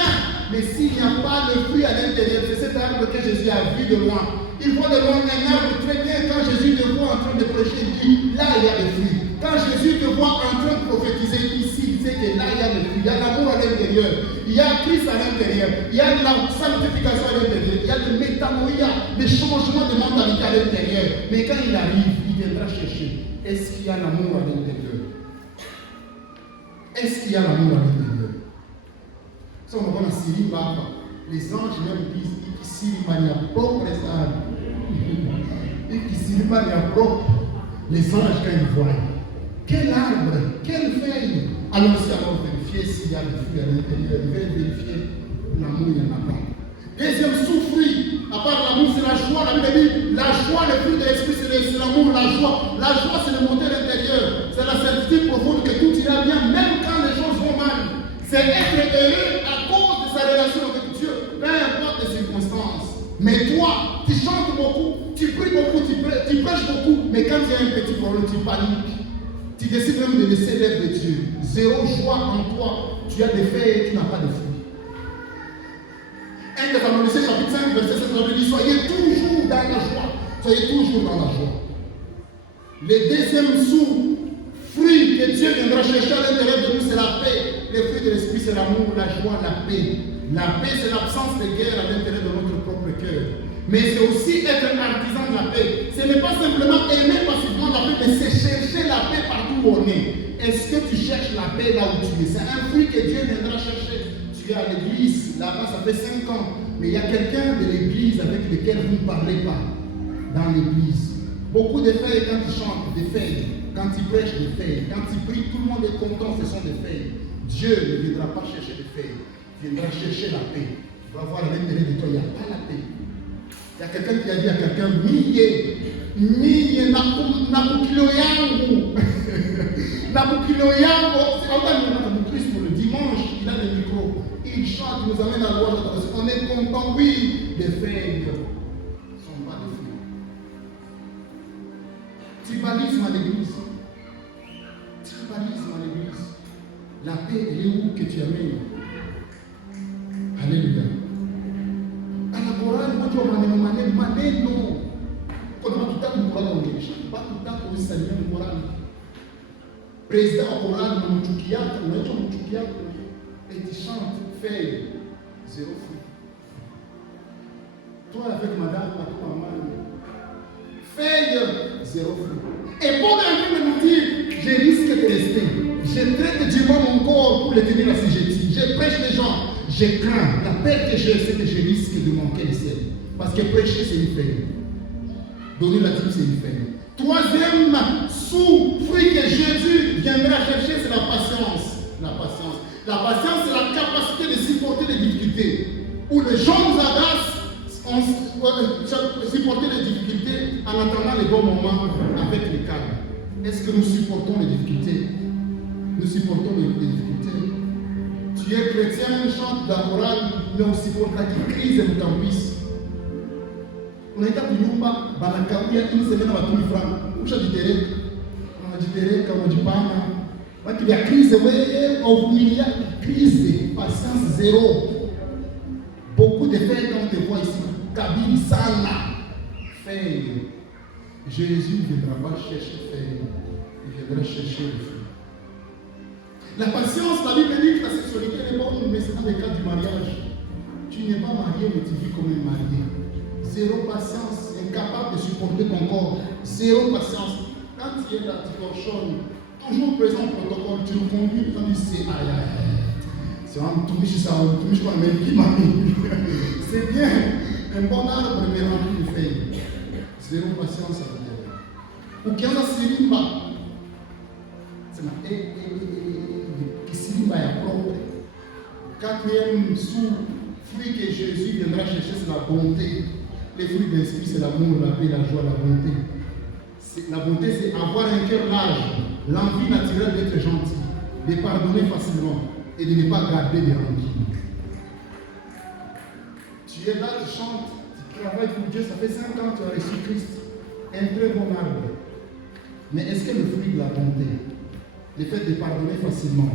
Mais s'il n'y a pas de fruit à l'intérieur, c'est cet arbre que Jésus a vu de loin. Il voit de loin un arbre très bien. Quand Jésus te voit en train de prêcher, il dit, là il y a des fruits. Quand Jésus te voit en train de prophétiser ici, il sait que là il y a des fruits. Il y a l'amour à l'intérieur. Il y a Christ à l'intérieur. Il y a de la sanctification à l'intérieur. Il y a de métanoïa, des changements de mentalité à l'intérieur. Mais quand il arrive, il viendra chercher. Est-ce qu'il y a l'amour à l'intérieur? Est-ce qu'il y a l'amour à l'intérieur? Ça, on va dans Syrie, les anges même disent, il Syrie mania propre les âmes. Il Syrie mania propre les anges quand ils voient. Quel arbre, quelle feuille. Allons-y alors vérifier s'il y a des fruits à l'intérieur. Il va vérifier l'amour, il n'y en a pas. Deuxième sous-fruit, à part l'amour, c'est la joie. La Bible dit, la joie, le fruit de l'esprit, c'est l'amour, la joie. La joie, c'est le moteur intérieur. C'est la certitude profonde que tout ira bien, même quand les choses vont mal. C'est être heureux à cause de sa relation avec Dieu, peu importe les circonstances. Mais toi, tu chantes beaucoup, tu pries beaucoup, tu prêches beaucoup, mais quand il y a un petit problème, tu paniques. Tu décides même de laisser l'œuvre de Dieu. Zéro joie en toi. Tu as des faits et tu n'as pas de fruits. 1 Thessaloniciens chapitre 5, verset 7, on dit, soyez toujours dans la joie. Soyez toujours dans la joie. Le deuxième sous-fruit que Dieu viendra chercher à l'intérieur de nous, c'est la paix. Le fruit de l'esprit, c'est l'amour, la joie, la paix. La paix, c'est l'absence de guerre à l'intérieur de notre propre cœur. Mais c'est aussi être un artisan de la paix. Ce n'est pas simplement aimer passivement la paix, mais c'est chercher la paix partout où on est. Est-ce que tu cherches la paix là où tu es? C'est un fruit que Dieu viendra chercher. Tu es à l'église, là-bas ça fait 5 ans, mais il y a quelqu'un de l'église avec lequel vous ne parlez pas dans l'église. Beaucoup de feuilles quand tu chantes, des feuilles. Quand tu prêches, des feuilles. Quand tu pries, tout le monde est content, ce sont des feuilles. Dieu ne viendra pas chercher des feuilles. Il viendra chercher la paix. Tu vas voir à l'intérieur de toi, il n'y a pas la paix. Il y a quelqu'un qui a dit à quelqu'un, miye nakukilo yangu. Nakukilo yangu. C'est quand Christ pour le dimanche, il a le micro. Il chante, il nous amène à voir. On est content, oui, des feuilles ne sont pas des fruits. Tribalisme à l'église. Tribalisme à l'église. La paix, elle est où que tu amènes? Alléluia. À la chorale, moi, tu as maneno. Quand on a tout le temps de chorale, on ne pas tout le temps pour saluer le chorale. Président chorale, on a et tu chantes, feuille, zéro fruit. Toi, avec madame, avec maman, feuille, zéro fruit. Et pour un peu nous dire, je risque de rester. Je traite Dieu mon corps pour le tenir assujetti. Je prêche les gens. Je crains. La peur que j'ai, c'est que je risque de manquer le ciel. Parce que prêcher, c'est une feuille. Donner la dîme, c'est une feuille. Troisième sous-fruit que Jésus viendra chercher, c'est la patience. La patience. La patience, c'est la capacité de supporter les difficultés. Où les gens nous agacent, supporter les difficultés en attendant les bons moments avec les calmes. Est-ce que nous supportons les difficultés? Nous supportons les difficultés. Tu es chrétien, chante la morale, mais on supporte la crise et le campus. On a été à Nyumba, il y a une semaine à tout franc. Où j'ai dit on a dit comme on dit pas. Il y a crise, il y a crise, patience zéro. Beaucoup de faits quand on te voit ici. Kabyle, Sana, fail. Jésus ne viendra pas chercher fail. Il viendra chercher le fruit. La patience, la Bible dit que la sexualité est bonne, mais c'est dans le cas du mariage. Tu n'es pas marié, mais tu vis comme un marié. Zéro patience, incapable de supporter ton corps. Zéro patience. Quand tu es là, tu torchonnes, toujours présent au protocole, tu le conduis, tu dis c'est aïe aïe. C'est un touche ça, un touche pas même qui m'a mis. C'est bien. Un bon arbre mais rempli de feuilles. Zéro patience à l'intérieur. Ou qui en a sirimba. C'est ma qui sirimba est propre. Quatrième sous-fruit que Jésus viendra chercher, c'est la bonté. Les fruits de l'esprit, c'est l'amour, la paix, la joie, la bonté. La bonté, c'est avoir un cœur large, l'envie naturelle d'être gentil, de pardonner facilement et de ne pas garder des rancunes. Tu es là, tu chantes, tu travailles pour Dieu, ça fait 5 ans que tu as reçu Christ. Un très bon arbre. Mais est-ce que le fruit de la bonté, le fait de pardonner facilement,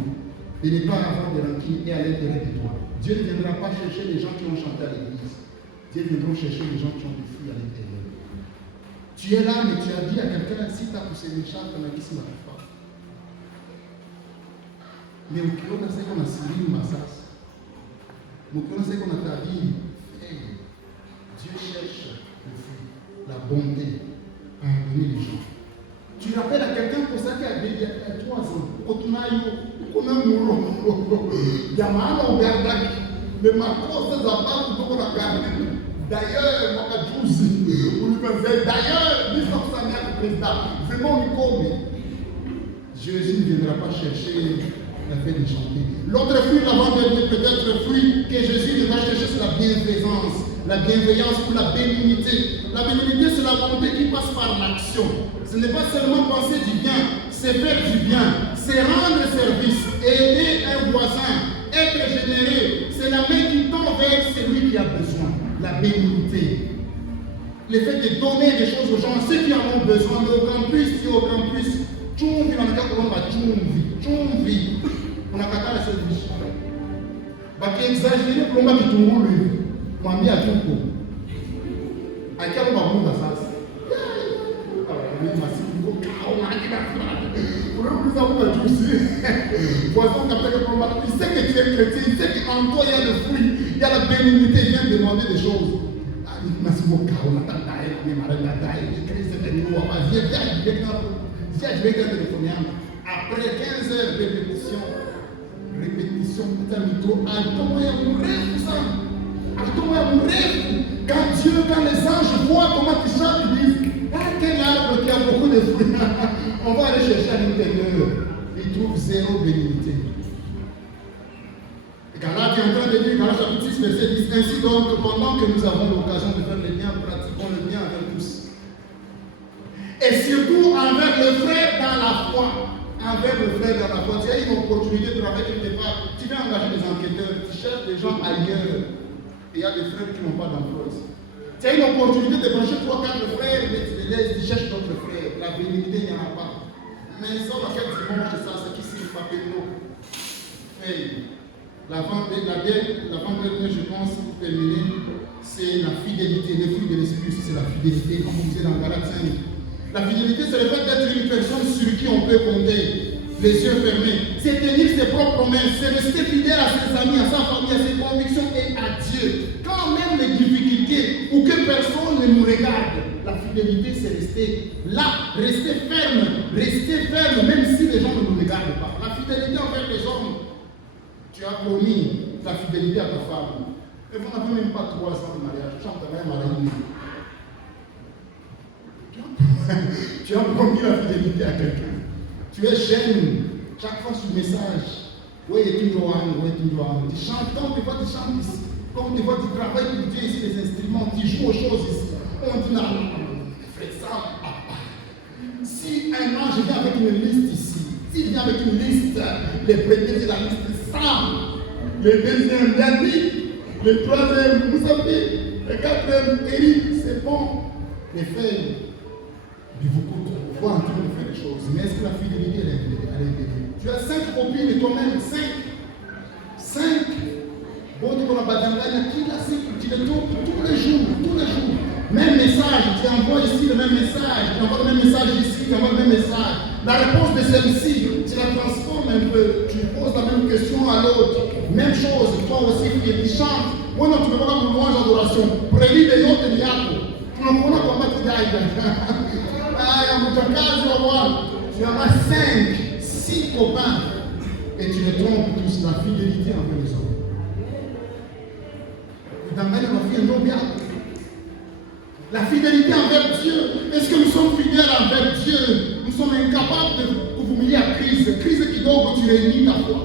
de ne pas avoir de rancunes est à l'intérieur de toi? Dieu ne viendra pas chercher les gens qui ont chanté à l'église. Dieu viendra chercher les gens qui ont du fruit à l'intérieur. Tu es là, mais tu as dit à quelqu'un, si tu as poussé les chats, tu n'as pas dit pas. Mais au kilo, on sait qu'on a signé une massage. Au kilo, on sait qu'on a ta vie. Dieu cherche le fruit, la bonté, pardonner les gens. Tu rappelles à quelqu'un pour ça qui a 3 ans. On a mouru. Il y a un garde. Mais ma cause, c'est d'abord pour qu'on a gardé. D'ailleurs, moi, je d'ailleurs, le président, vraiment, Jésus ne viendra pas chercher la paix de chanter. L'autre fruit, l'avant-dernier, peut-être le fruit que Jésus viendra chercher, c'est la bienveillance. La bienveillance ou la bénignité. La bénignité, c'est la volonté qui passe par l'action. Ce n'est pas seulement penser du bien, c'est faire du bien, c'est rendre service, aider un voisin, être généreux. C'est la main qui tend vers celui qui a besoin. La bénignité. Le fait de donner des choses aux gens, ceux qui en ont besoin, mais au campus, si au campus, on a qu'à la seule vie. Parce qu'exagérer pour l'homme qui tourne lui, mamie a tout pour. À quel moment on va faire ça? Il sait que tu es chrétien, il sait qu'en toi il y a le fruit, il y a la bénignité, il vient demander des choses. Après 15 heures de répétition, quand les anges voient comment tu chantes, ils disent, quel arbre qui a beaucoup de fruits. On va aller chercher à l'intérieur. Ils trouvent zéro bénignité. Galates est en train de dire, Galates chapitre 6, verset 10, ainsi donc, pendant que nous avons l'occasion de faire le bien, pratiquons le bien avec tous. Et surtout envers le frère dans la foi. Envers le frère dans la foi. Tu as une opportunité de travailler quelque part. Tu viens engager des enquêteurs, tu cherches des gens ailleurs. Et il y a des frères qui n'ont pas d'emploi. Tu as une opportunité de brancher 3-4 frères, mais tu les laisses, tu cherches d'autres frères. La bénignité, il n'y en a pas. Mais ça, dans quel dimanche, c'est ça, c'est qui signe Papéno. Hey. L'avant-dernière, je pense, pour terminer, c'est la fidélité. Le fruit de l'esprit aussi, c'est la fidélité, comme vous disiez dans Galates 5. La fidélité, c'est le fait d'être une personne sur qui on peut compter, les yeux fermés. C'est tenir ses propres promesses, c'est rester fidèle à ses amis, à sa famille, à ses convictions et à Dieu. Quand même les difficultés ou que personne ne nous regarde, la fidélité, c'est rester là, rester ferme, même si les gens ne nous regardent pas. La fidélité envers les hommes. Tu as promis ta fidélité à ta femme. Et vous n'avez même pas 3 ans de mariage. Tu Tu as promis la fidélité à quelqu'un. Tu es jeune. Chaque fois sur le message. Oui, tu dois. Tu chantes, comme des fois tu chantes ici. Comme des fois tu travailles pour Dieu ici, les instruments, tu joues aux choses ici. On dit non, frère, ça, papa. Si un ange vient avec une liste ici, s'il vient avec une liste, les premiers de la liste, Sam, le deuxième, Yannick, le troisième, vous savez, le quatrième, Eric, c'est bon. Les feuilles, du beaucoup, on voit en train de faire des choses. Mais est-ce que la fidélité, elle est impliquée? Tu as 5 copines de toi-même, 5. Bon, tu vas la qui l'a 5, tu les tombes tous les jours. Même message, tu envoies ici le même message, tu envoies le même message ici, tu envoies le même message. La réponse de celle-ci, tu la transformes un peu, tu poses la même question à l'autre. Même chose, toi aussi, tu chantes. Moi non, tu ne peux pas louange d'adoration. Prélis des notes de diable. Tu n'en connais pas qui d'aide. Tu en as 5, 6 copains. Et tu les trompes tous, la fidélité envers les hommes. La fidélité envers Dieu. Est-ce que nous sommes fidèles envers Dieu? Nous sommes incapables de vous humilier à crise. Crise qui donne que tu réunis ta foi.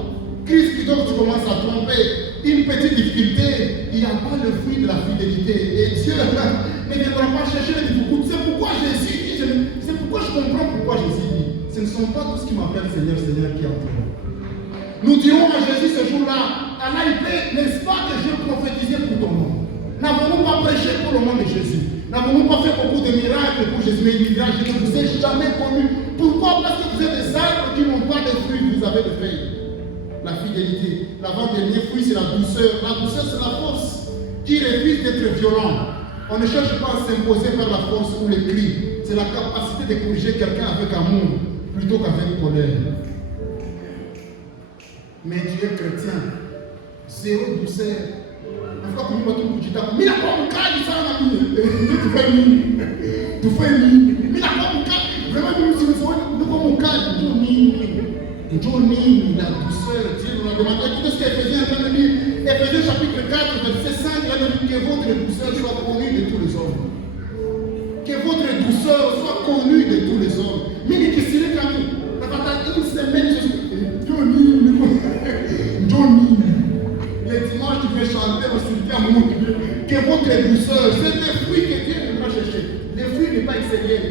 Crise qui donne que tu commences à tromper. Une petite difficulté, il n'y a pas le fruit de la fidélité. Et Dieu ne viendra pas chercher les difficultés. C'est pourquoi Jésus dit, c'est pourquoi je comprends pourquoi Jésus dit. Ce ne sont pas tous qui m'appellent Seigneur, Seigneur qui entre moi. Nous dirons à Jésus ce jour-là, Allah, n'est-ce pas que je prophétisais pour ton nom? N'avons-nous pas prêché pour le nom de Jésus? N'avons-nous pas fait beaucoup de miracles pour Jésus? Mais miracles, je ne vous ai jamais connu. Pourquoi? Parce que vous êtes des arbres qui n'ont pas de fruits, vous avez des feuilles. La fidélité. L'avant-dernier fruit, c'est la douceur. La douceur, c'est la force qui refuse d'être violent. On ne cherche pas à s'imposer par la force ou les cris. C'est la capacité de corriger quelqu'un avec amour plutôt qu'avec colère. Mais tu es chrétien, zéro douceur. Encore comme tu dis, mais la quoi mon cas, il s'en a mis. Tu fais mine. Mais la quoi mon cas, vraiment, nous sommes mon cas, Johnny, la douceur, Dieu nous a demandé. Écoutez ce qu'Éphésiens est en train de dire. Éphésiens chapitre 4, verset 5, il a dit que votre douceur soit connue de tous les hommes. Que votre douceur soit connue de tous les hommes. Mais il dit, c'est le camis. Une semaine, Johnny, les dimanches, tu veux chanter au cimetière, que votre douceur, c'est des fruits que Dieu nous va chercher. Les fruits n'est pas extérieurs,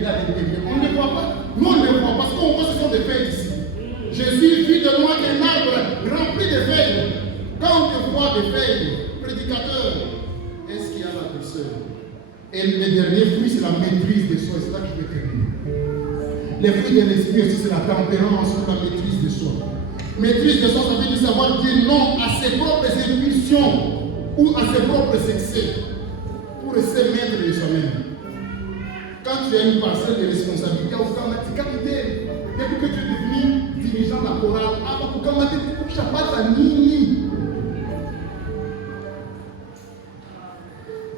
on ne les voit pas. Nous, on ne les voit parce qu'on voit que ce sont des feuilles ici. Jésus vit de loin un arbre rempli de feuilles. Quand on voit des feuilles, prédicateur, est-ce qu'il y a la douceur? Et le dernier fruit, c'est la maîtrise de soi. C'est là que je vais terminer. Les fruits de l'esprit aussi, c'est la tempérance ou la maîtrise de soi. Maîtrise de soi, ça veut dire savoir dire non à ses propres impulsions ou à ses propres excès pour rester maître de soi-même. Quand tu as une parcelle de responsabilité, depuis que tu es devenu dirigeant de la chorale,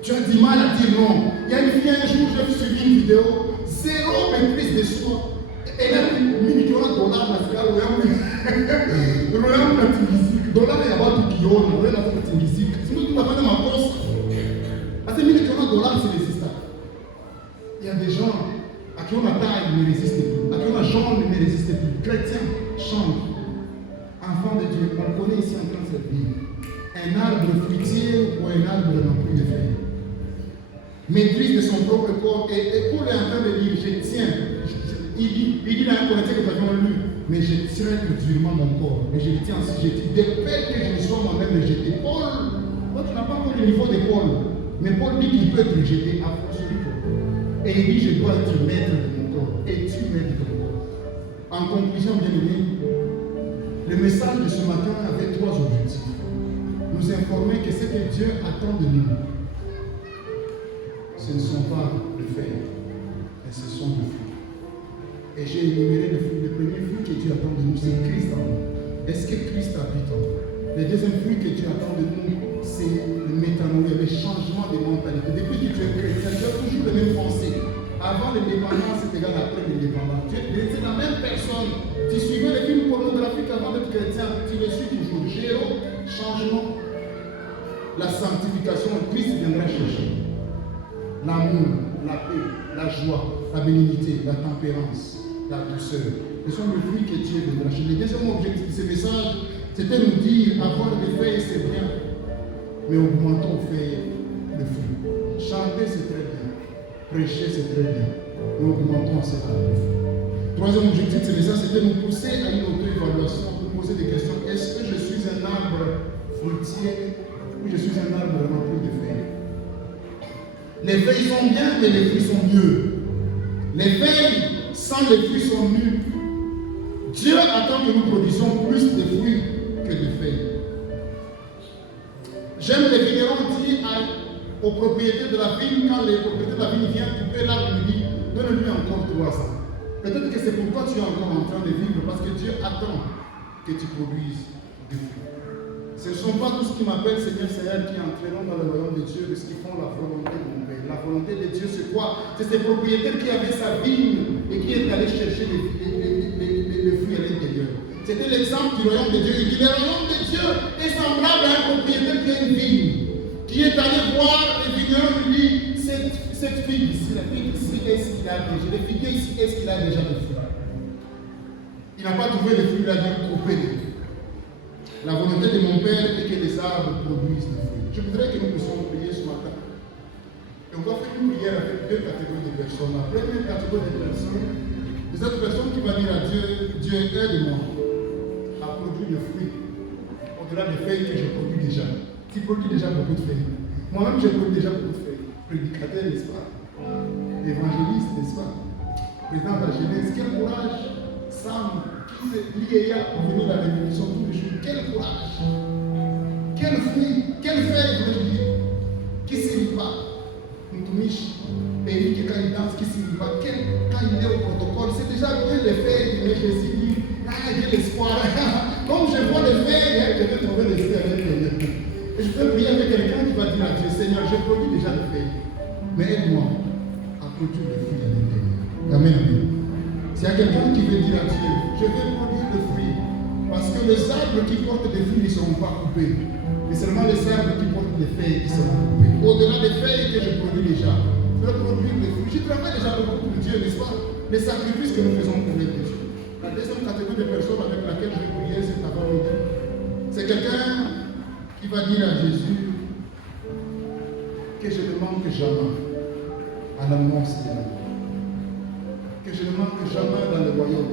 tu as du mal à dire non. Il y a une fille un jour, j'ai suivi une vidéo, zéro maîtrise de soi. Elle a dit, $1 dollar, dollar ya watu kiona, wewe lazima kutingizika. Sio tunafanya makosa. Hata $1 dollar c'est résistant. Il y a des gens à qui on a taille ne résistent plus, à qui on a jambe ne résistent plus. Chrétiens changent. Enfants de Dieu, on connaît ici en train de cette vie. Un arbre fruitier ou un arbre n'a plus de feuilles. Maîtrise de son propre corps. Et Paul est en train de dire, je tiens. Il dit dans un Corinthiens que nous avions lu, mais je tiens durement mon corps. Et je le tiens ainsi, je dis, de peur que je ne sois moi-même rejeté. Paul, toi tu n'as pas encore le niveau de Paul. Mais Paul dit qu'il peut être rejeté à force du corps. Et il dit, je dois être maître de mon corps. Et tu maître de mon corps. En conclusion, bien aimé, le message de ce matin avait 3 objectifs. Nous informer que ce que Dieu attend de nous, ce ne sont pas les faits, mais ce sont les fruits. Et j'ai énuméré les fruits. Le premier fruit que Dieu attend de nous, c'est Christ en nous. Est-ce que Christ habite en nous? Le deuxième fruit que Dieu attend de nous, c'est le métanoïa, le changement de mentalité. Depuis que tu es chrétien, tu as toujours les mêmes pensées. Avant l'indépendance, c'est égal après l'indépendance. Tu es la même personne. Tu suivais les films pornographiques avant d'être chrétien, tu les suis toujours. Changement. La sanctification, Christ viendra chercher. l'amour, la paix, la joie, la bénignité, la tempérance, la douceur. Ce sont les fruits que Dieu veut lâcher. Le deuxième objectif de ce message, c'était nous dire, avoir des feuilles, c'est bien, mais augmentons le fruit. Chanter, c'est très bien. Prêcher, c'est très bien. Mais augmentons cela. Troisième objectif de ce message, c'était nous pousser à une auto-évaluation pour poser des questions. Est-ce que je suis un arbre fruitier ou je suis un arbre rempli de feuilles? Les feuilles sont bien, mais les fruits sont mieux. Les feuilles sans les fruits sont nuls. Dieu attend que nous produisions plus de fruits que de feuilles. J'aime les vignerons dire aux propriétaires de la vigne, quand les propriétaires de la vigne viennent couper l'arbre, ils disent donne-lui encore 3 ans. Peut-être que c'est pourquoi tu es encore en train de vivre, parce que Dieu attend que tu produises des fruits. Ce ne sont pas tous qui m'appellent Seigneur qui entreront dans le royaume de Dieu, parce qu'ils font la volonté de mon Père. La volonté de Dieu, c'est quoi? C'est ces propriétaires qui avaient sa vigne et qui est allé chercher les fruits à l'intérieur. C'était l'exemple du royaume de Dieu. Il dit le royaume de Dieu est semblable à un propriétaire qui a une vigne, qui est allé voir les vignerons et lui dit cette figue ici, la figue ici, est-ce qu'il a déjà? Les figuiers ici, est-ce qu'il a déjà des fruits? Il n'a pas trouvé les fruits, il a dû couper les fruits. La volonté de mon Père est que les arbres produisent des fruits. Je voudrais que nous puissions prier ce matin. Et on va faire une prière avec 2 catégories de personnes. La première catégorie de personnes, c'est cette personne qui va dire à Dieu, Dieu aide-moi à produire des fruits au-delà des feuilles que je produis déjà. Qui produit déjà beaucoup de feuilles. Moi-même, je produis déjà beaucoup de feuilles. Prédicateur, n'est-ce pas? Évangéliste, n'est-ce pas? Président de la jeunesse, quel courage! Sam, l'IEA pour venir à la révolution tous les jours, quel courage! Quel fruit, quelle feuille, voulais-je dire? Qui s'y va? Mtumishi, Eric, quand il danse, qui s'y va? Quand il est au protocole, c'est déjà bien les feuilles, mais je me suis dit, j'ai l'espoir. Comme je vois les feuilles, je vais trouver l'espoir avec les. Et je peux prier avec quelqu'un qui va dire à Dieu, Seigneur, je produis déjà des feuilles, mais aide-moi à produire des fruits à l'intérieur. Amen. S'il y a quelqu'un qui veut dire à Dieu, je vais produire des fruits, parce que les arbres qui portent des fruits ne seront pas coupés, mais seulement les arbres qui portent des feuilles qui seront coupés. Au-delà des feuilles que je produis déjà, je vais produire des fruits. Je travaille déjà beaucoup pour Dieu, n'est-ce pas? Les sacrifices que nous faisons pour les Dieu. La deuxième catégorie de personnes avec laquelle je vais prier cet avant-midi, c'est quelqu'un qui va dire à Jésus que je ne manque jamais à l'annonce de la vie, que je ne manque jamais dans le royaume,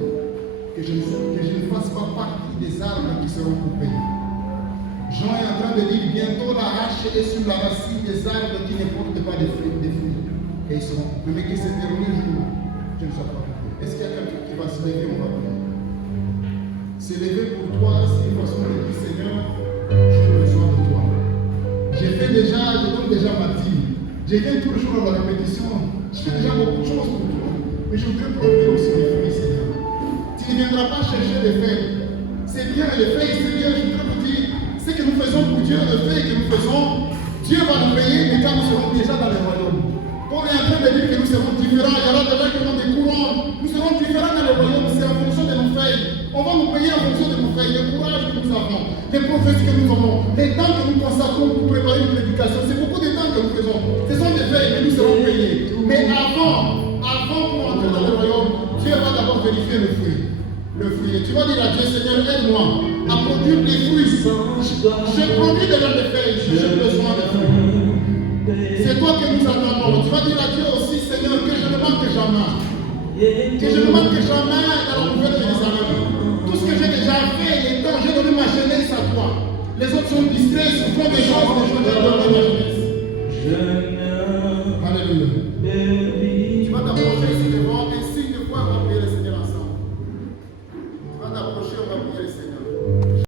que je ne fasse pas partie des arbres qui seront coupés. Jean est en train de dire bientôt la hache est sur la racine des arbres qui ne portent pas de fruits, et ils seront coupés. Mais que ce dernier jour, je ne sois pas coupé. Est-ce qu'il y a quelqu'un qui va se lever? On va prier. Se lever pour toi, c'est une façon de dire Seigneur, j'ai besoin de toi. Je donne déjà ma dîme. Je viens tous les jours à la répétition. Je fais déjà beaucoup de choses pour toi. Mais je voudrais produire aussi des fruits, Seigneur. Tu ne viendras pas chercher des feuilles. C'est bien les feuilles, c'est bien. Je voudrais vous dire, ce que nous faisons pour Dieu, les feuilles que nous faisons, Dieu va nous payer, mais quand nous serons déjà dans le royaume. On est en train de dire que nous serons différents. Il y aura des gens qui ont des courants. Nous serons différents dans le royaume. C'est en fonction de nos feuilles. On va nous payer en fonction de nos feuilles, le courage que nous avons, les prophéties que nous avons, les temps que nous consacrons pour préparer une prédication. C'est beaucoup de temps que nous faisons. Ce sont des feuilles que nous serons payés. Mais avant pour entrer dans le royaume, Dieu va d'abord vérifier le fruit. Le fruit. Et tu vas dire à Dieu, Seigneur, aide-moi à produire des fruits. Je produis déjà des feuilles, j'ai besoin de fruits. C'est toi que nous attendons. Tu vas dire à Dieu aussi, Seigneur, que je ne manque jamais. Que je ne manque jamais dans la nouvelle Jérusalem. Tout ce que j'ai déjà fait, les temps, j'ai donné ma jeunesse à toi. Les autres sont distraits, font des choses, je donne ma jeunesse. Alléluia.